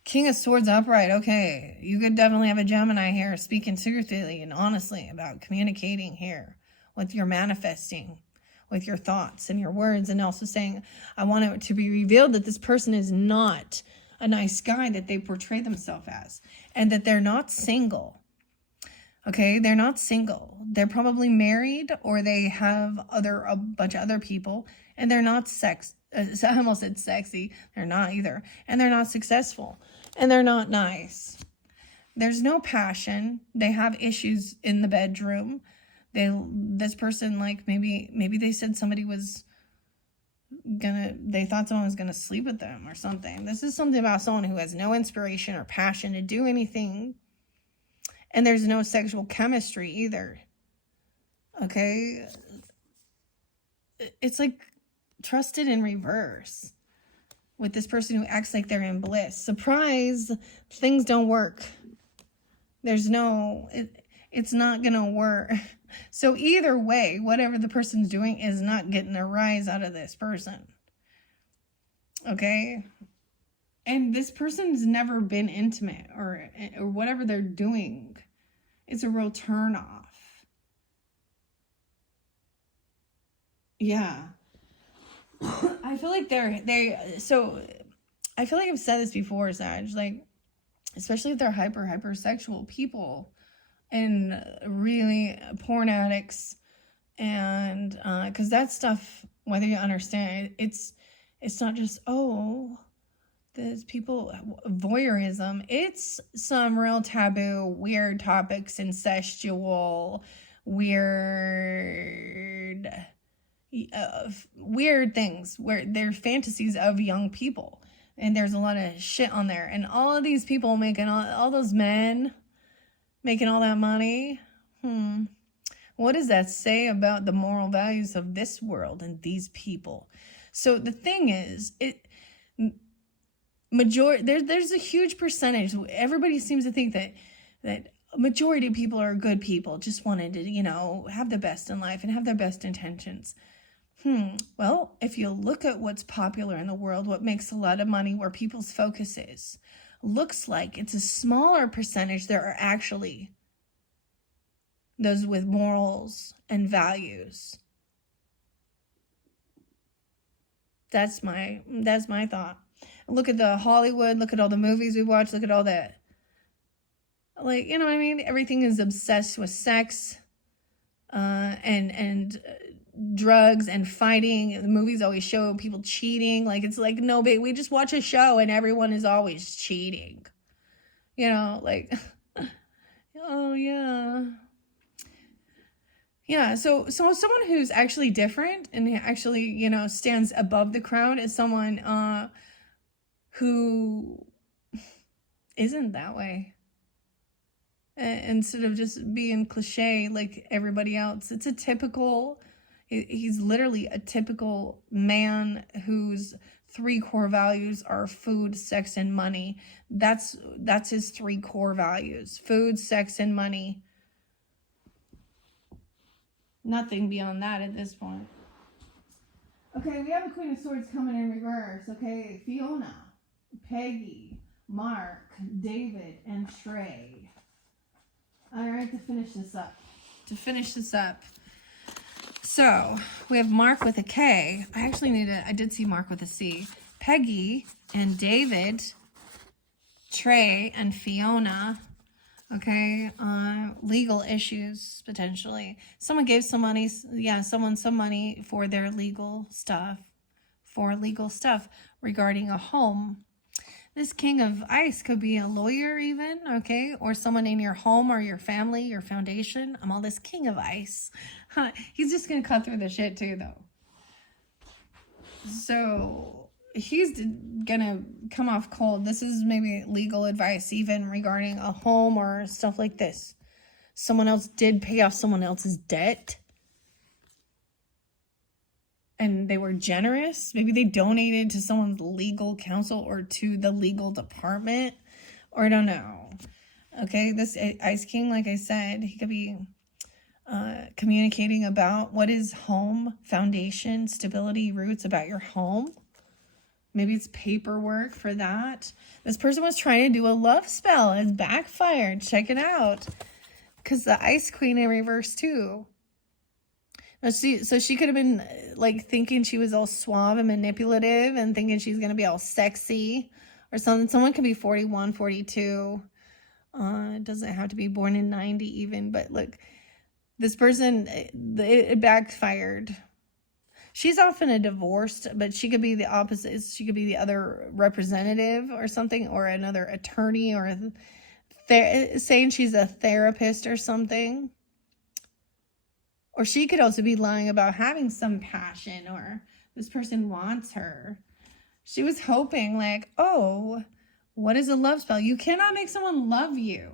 King of Swords upright. Okay, you could definitely have a Gemini here speaking truthfully and honestly about communicating here with your manifesting, with your thoughts and your words, and also saying, I want it to be revealed that this person is not a nice guy that they portray themselves as, and that they're not single. Okay, they're not single. They're probably married, or they have a bunch of other people, and they're not I almost said sexy. They're not either. And they're not successful. And they're not nice. There's no passion. They have issues in the bedroom. This person, like, maybe they said somebody was they thought someone was gonna sleep with them or something. This is something about someone who has no inspiration or passion to do anything. And there's no sexual chemistry either. Okay? It's like trusted in reverse with this person who acts like they're in bliss. Surprise, things don't work. There's no, it's not gonna work. So either way, whatever the person's doing is not getting a rise out of this person. Okay? And this person's never been intimate or whatever they're doing. It's a real turn off. Yeah. I feel like I feel like I've said this before, Sag, like, especially if they're hypersexual people and really porn addicts, and because that stuff, whether you understand it, it's not just, oh, there's people, voyeurism. It's some real taboo, weird topics, incestual, weird things where they're fantasies of young people, and there's a lot of shit on there, and all of these people making all those men making all that money. What does that say about the moral values of this world and these people? So the thing is, there's a huge percentage. Everybody seems to think that a majority of people are good people, just wanted to, have the best in life and have their best intentions. Well, if you look at what's popular in the world, what makes a lot of money, where people's focus is, looks like it's a smaller percentage that are actually those with morals and values. That's my thought. Look at the Hollywood, look at all the movies we watch, look at all that. Like, you know what I mean? Everything is obsessed with sex, and drugs and fighting. The movies always show people cheating. Like, it's like, no, babe, we just watch a show and everyone is always cheating. Like, oh yeah. Yeah, so someone who's actually different and actually, stands above the crowd is someone who isn't that way. Instead of just being cliche like everybody else. It's he's literally a typical man whose 3 core values are food, sex, and money. That's his 3 core values. Food, sex, and money. Nothing beyond that at this point. Okay, we have the Queen of Swords coming in reverse. Okay, Fiona, Peggy, Mark, David, and Trey. All right, to finish this up. So we have Mark with a K. I did see Mark with a C. Peggy and David Trey and Fiona. Okay, legal issues potentially. Someone gave some money, someone some money for their legal stuff, regarding a home. This King of Ice could be a lawyer even, okay, or someone in your home or your family, your foundation. I'm all this King of Ice. He's just gonna cut through the shit too, though. So he's gonna come off cold. This is maybe legal advice even regarding a home or stuff like this. Someone else did pay off someone else's debt and they were generous. Maybe they donated to someone's legal counsel or to the legal department, or I don't know. Okay, this Ice King, like I said, he could be communicating about what is home, foundation, stability, roots, about your home. Maybe it's paperwork for that. This person was trying to do a love spell. It's backfired. Check it out. Because the Ice Queen in reverse too. Now so she could have been like thinking she was all suave and manipulative and thinking she's going to be all sexy or something. Someone could be 41, 42. It doesn't have to be born in 90 even. But look, this person, it backfired. She's often a divorced, but she could be the opposite. She could be the other representative or something, or another attorney, or saying she's a therapist or something. Or she could also be lying about having some passion, or this person wants her. She was hoping like, oh, what is a love spell? You cannot make someone love you.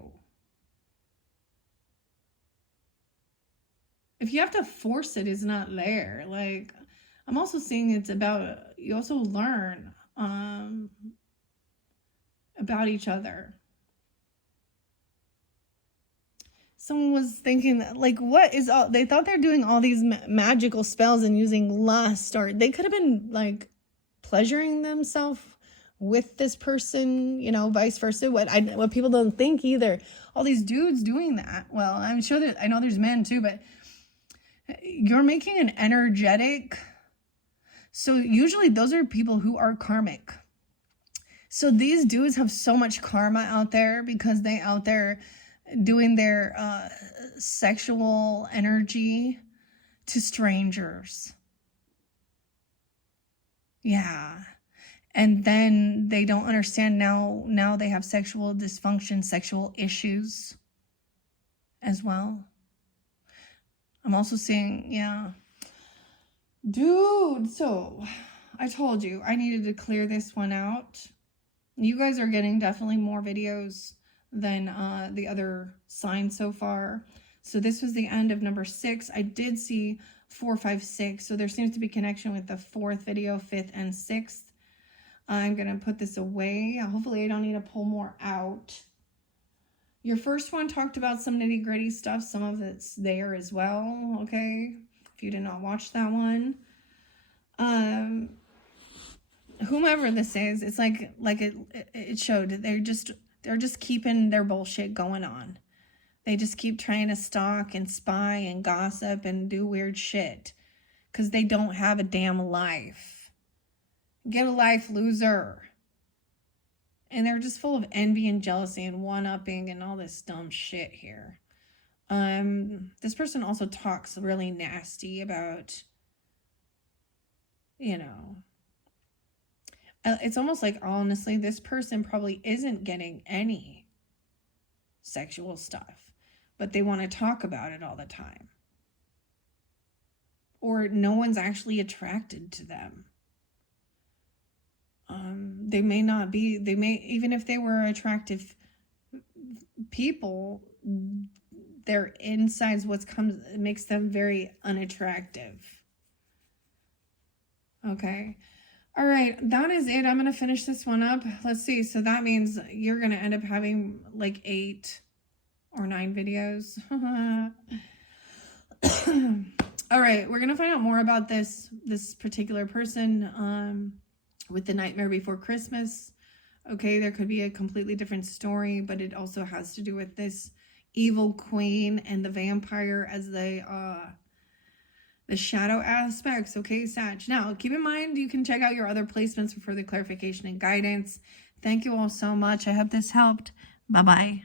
If you have to force it, it's not there. Like, I'm also seeing it's about, you also learn about each other. Someone was thinking that, like, what is all, they thought they're doing all these magical spells and using lust, or they could have been like pleasuring themselves with this person, you know, vice versa. What people don't think either. All these dudes doing that. Well, I'm sure that, I know there's men too, but you're making an energetic. So usually those are people who are karmic. So these dudes have so much karma out there because they out there doing their sexual energy to strangers. Yeah. And then they don't understand now they have sexual dysfunction, sexual issues as well. I'm also seeing, yeah. Dude, so I told you I needed to clear this one out. You guys are getting definitely more videos than the other signs so far. So this was the end of number 6. I did see 4, 5, 6. So there seems to be connection with the 4th video, 5th, and 6th. I'm going to put this away. Hopefully I don't need to pull more out. Your first one talked about some nitty gritty stuff. Some of it's there as well. Okay. If you did not watch that one. Whomever this is, it's like it showed. They're just keeping their bullshit going on. They just keep trying to stalk and spy and gossip and do weird shit. Because they don't have a damn life. Get a life, loser. And they're just full of envy and jealousy and one-upping and all this dumb shit here. This person also talks really nasty about, you know, it's almost like, honestly, this person probably isn't getting any sexual stuff, but they want to talk about it all the time. Or no one's actually attracted to them. They may not be, even if they were attractive people, their insides, makes them very unattractive. Okay. All right. That is it. I'm going to finish this one up. Let's see. So that means you're going to end up having like 8 or 9 videos. All right. We're going to find out more about this particular person, with the Nightmare Before Christmas. Okay, there could be a completely different story, but it also has to do with this evil queen and the vampire as they the shadow aspects. Okay, Sag. Now, keep in mind, you can check out your other placements for further clarification and guidance. Thank you all so much. I hope this helped. Bye-bye.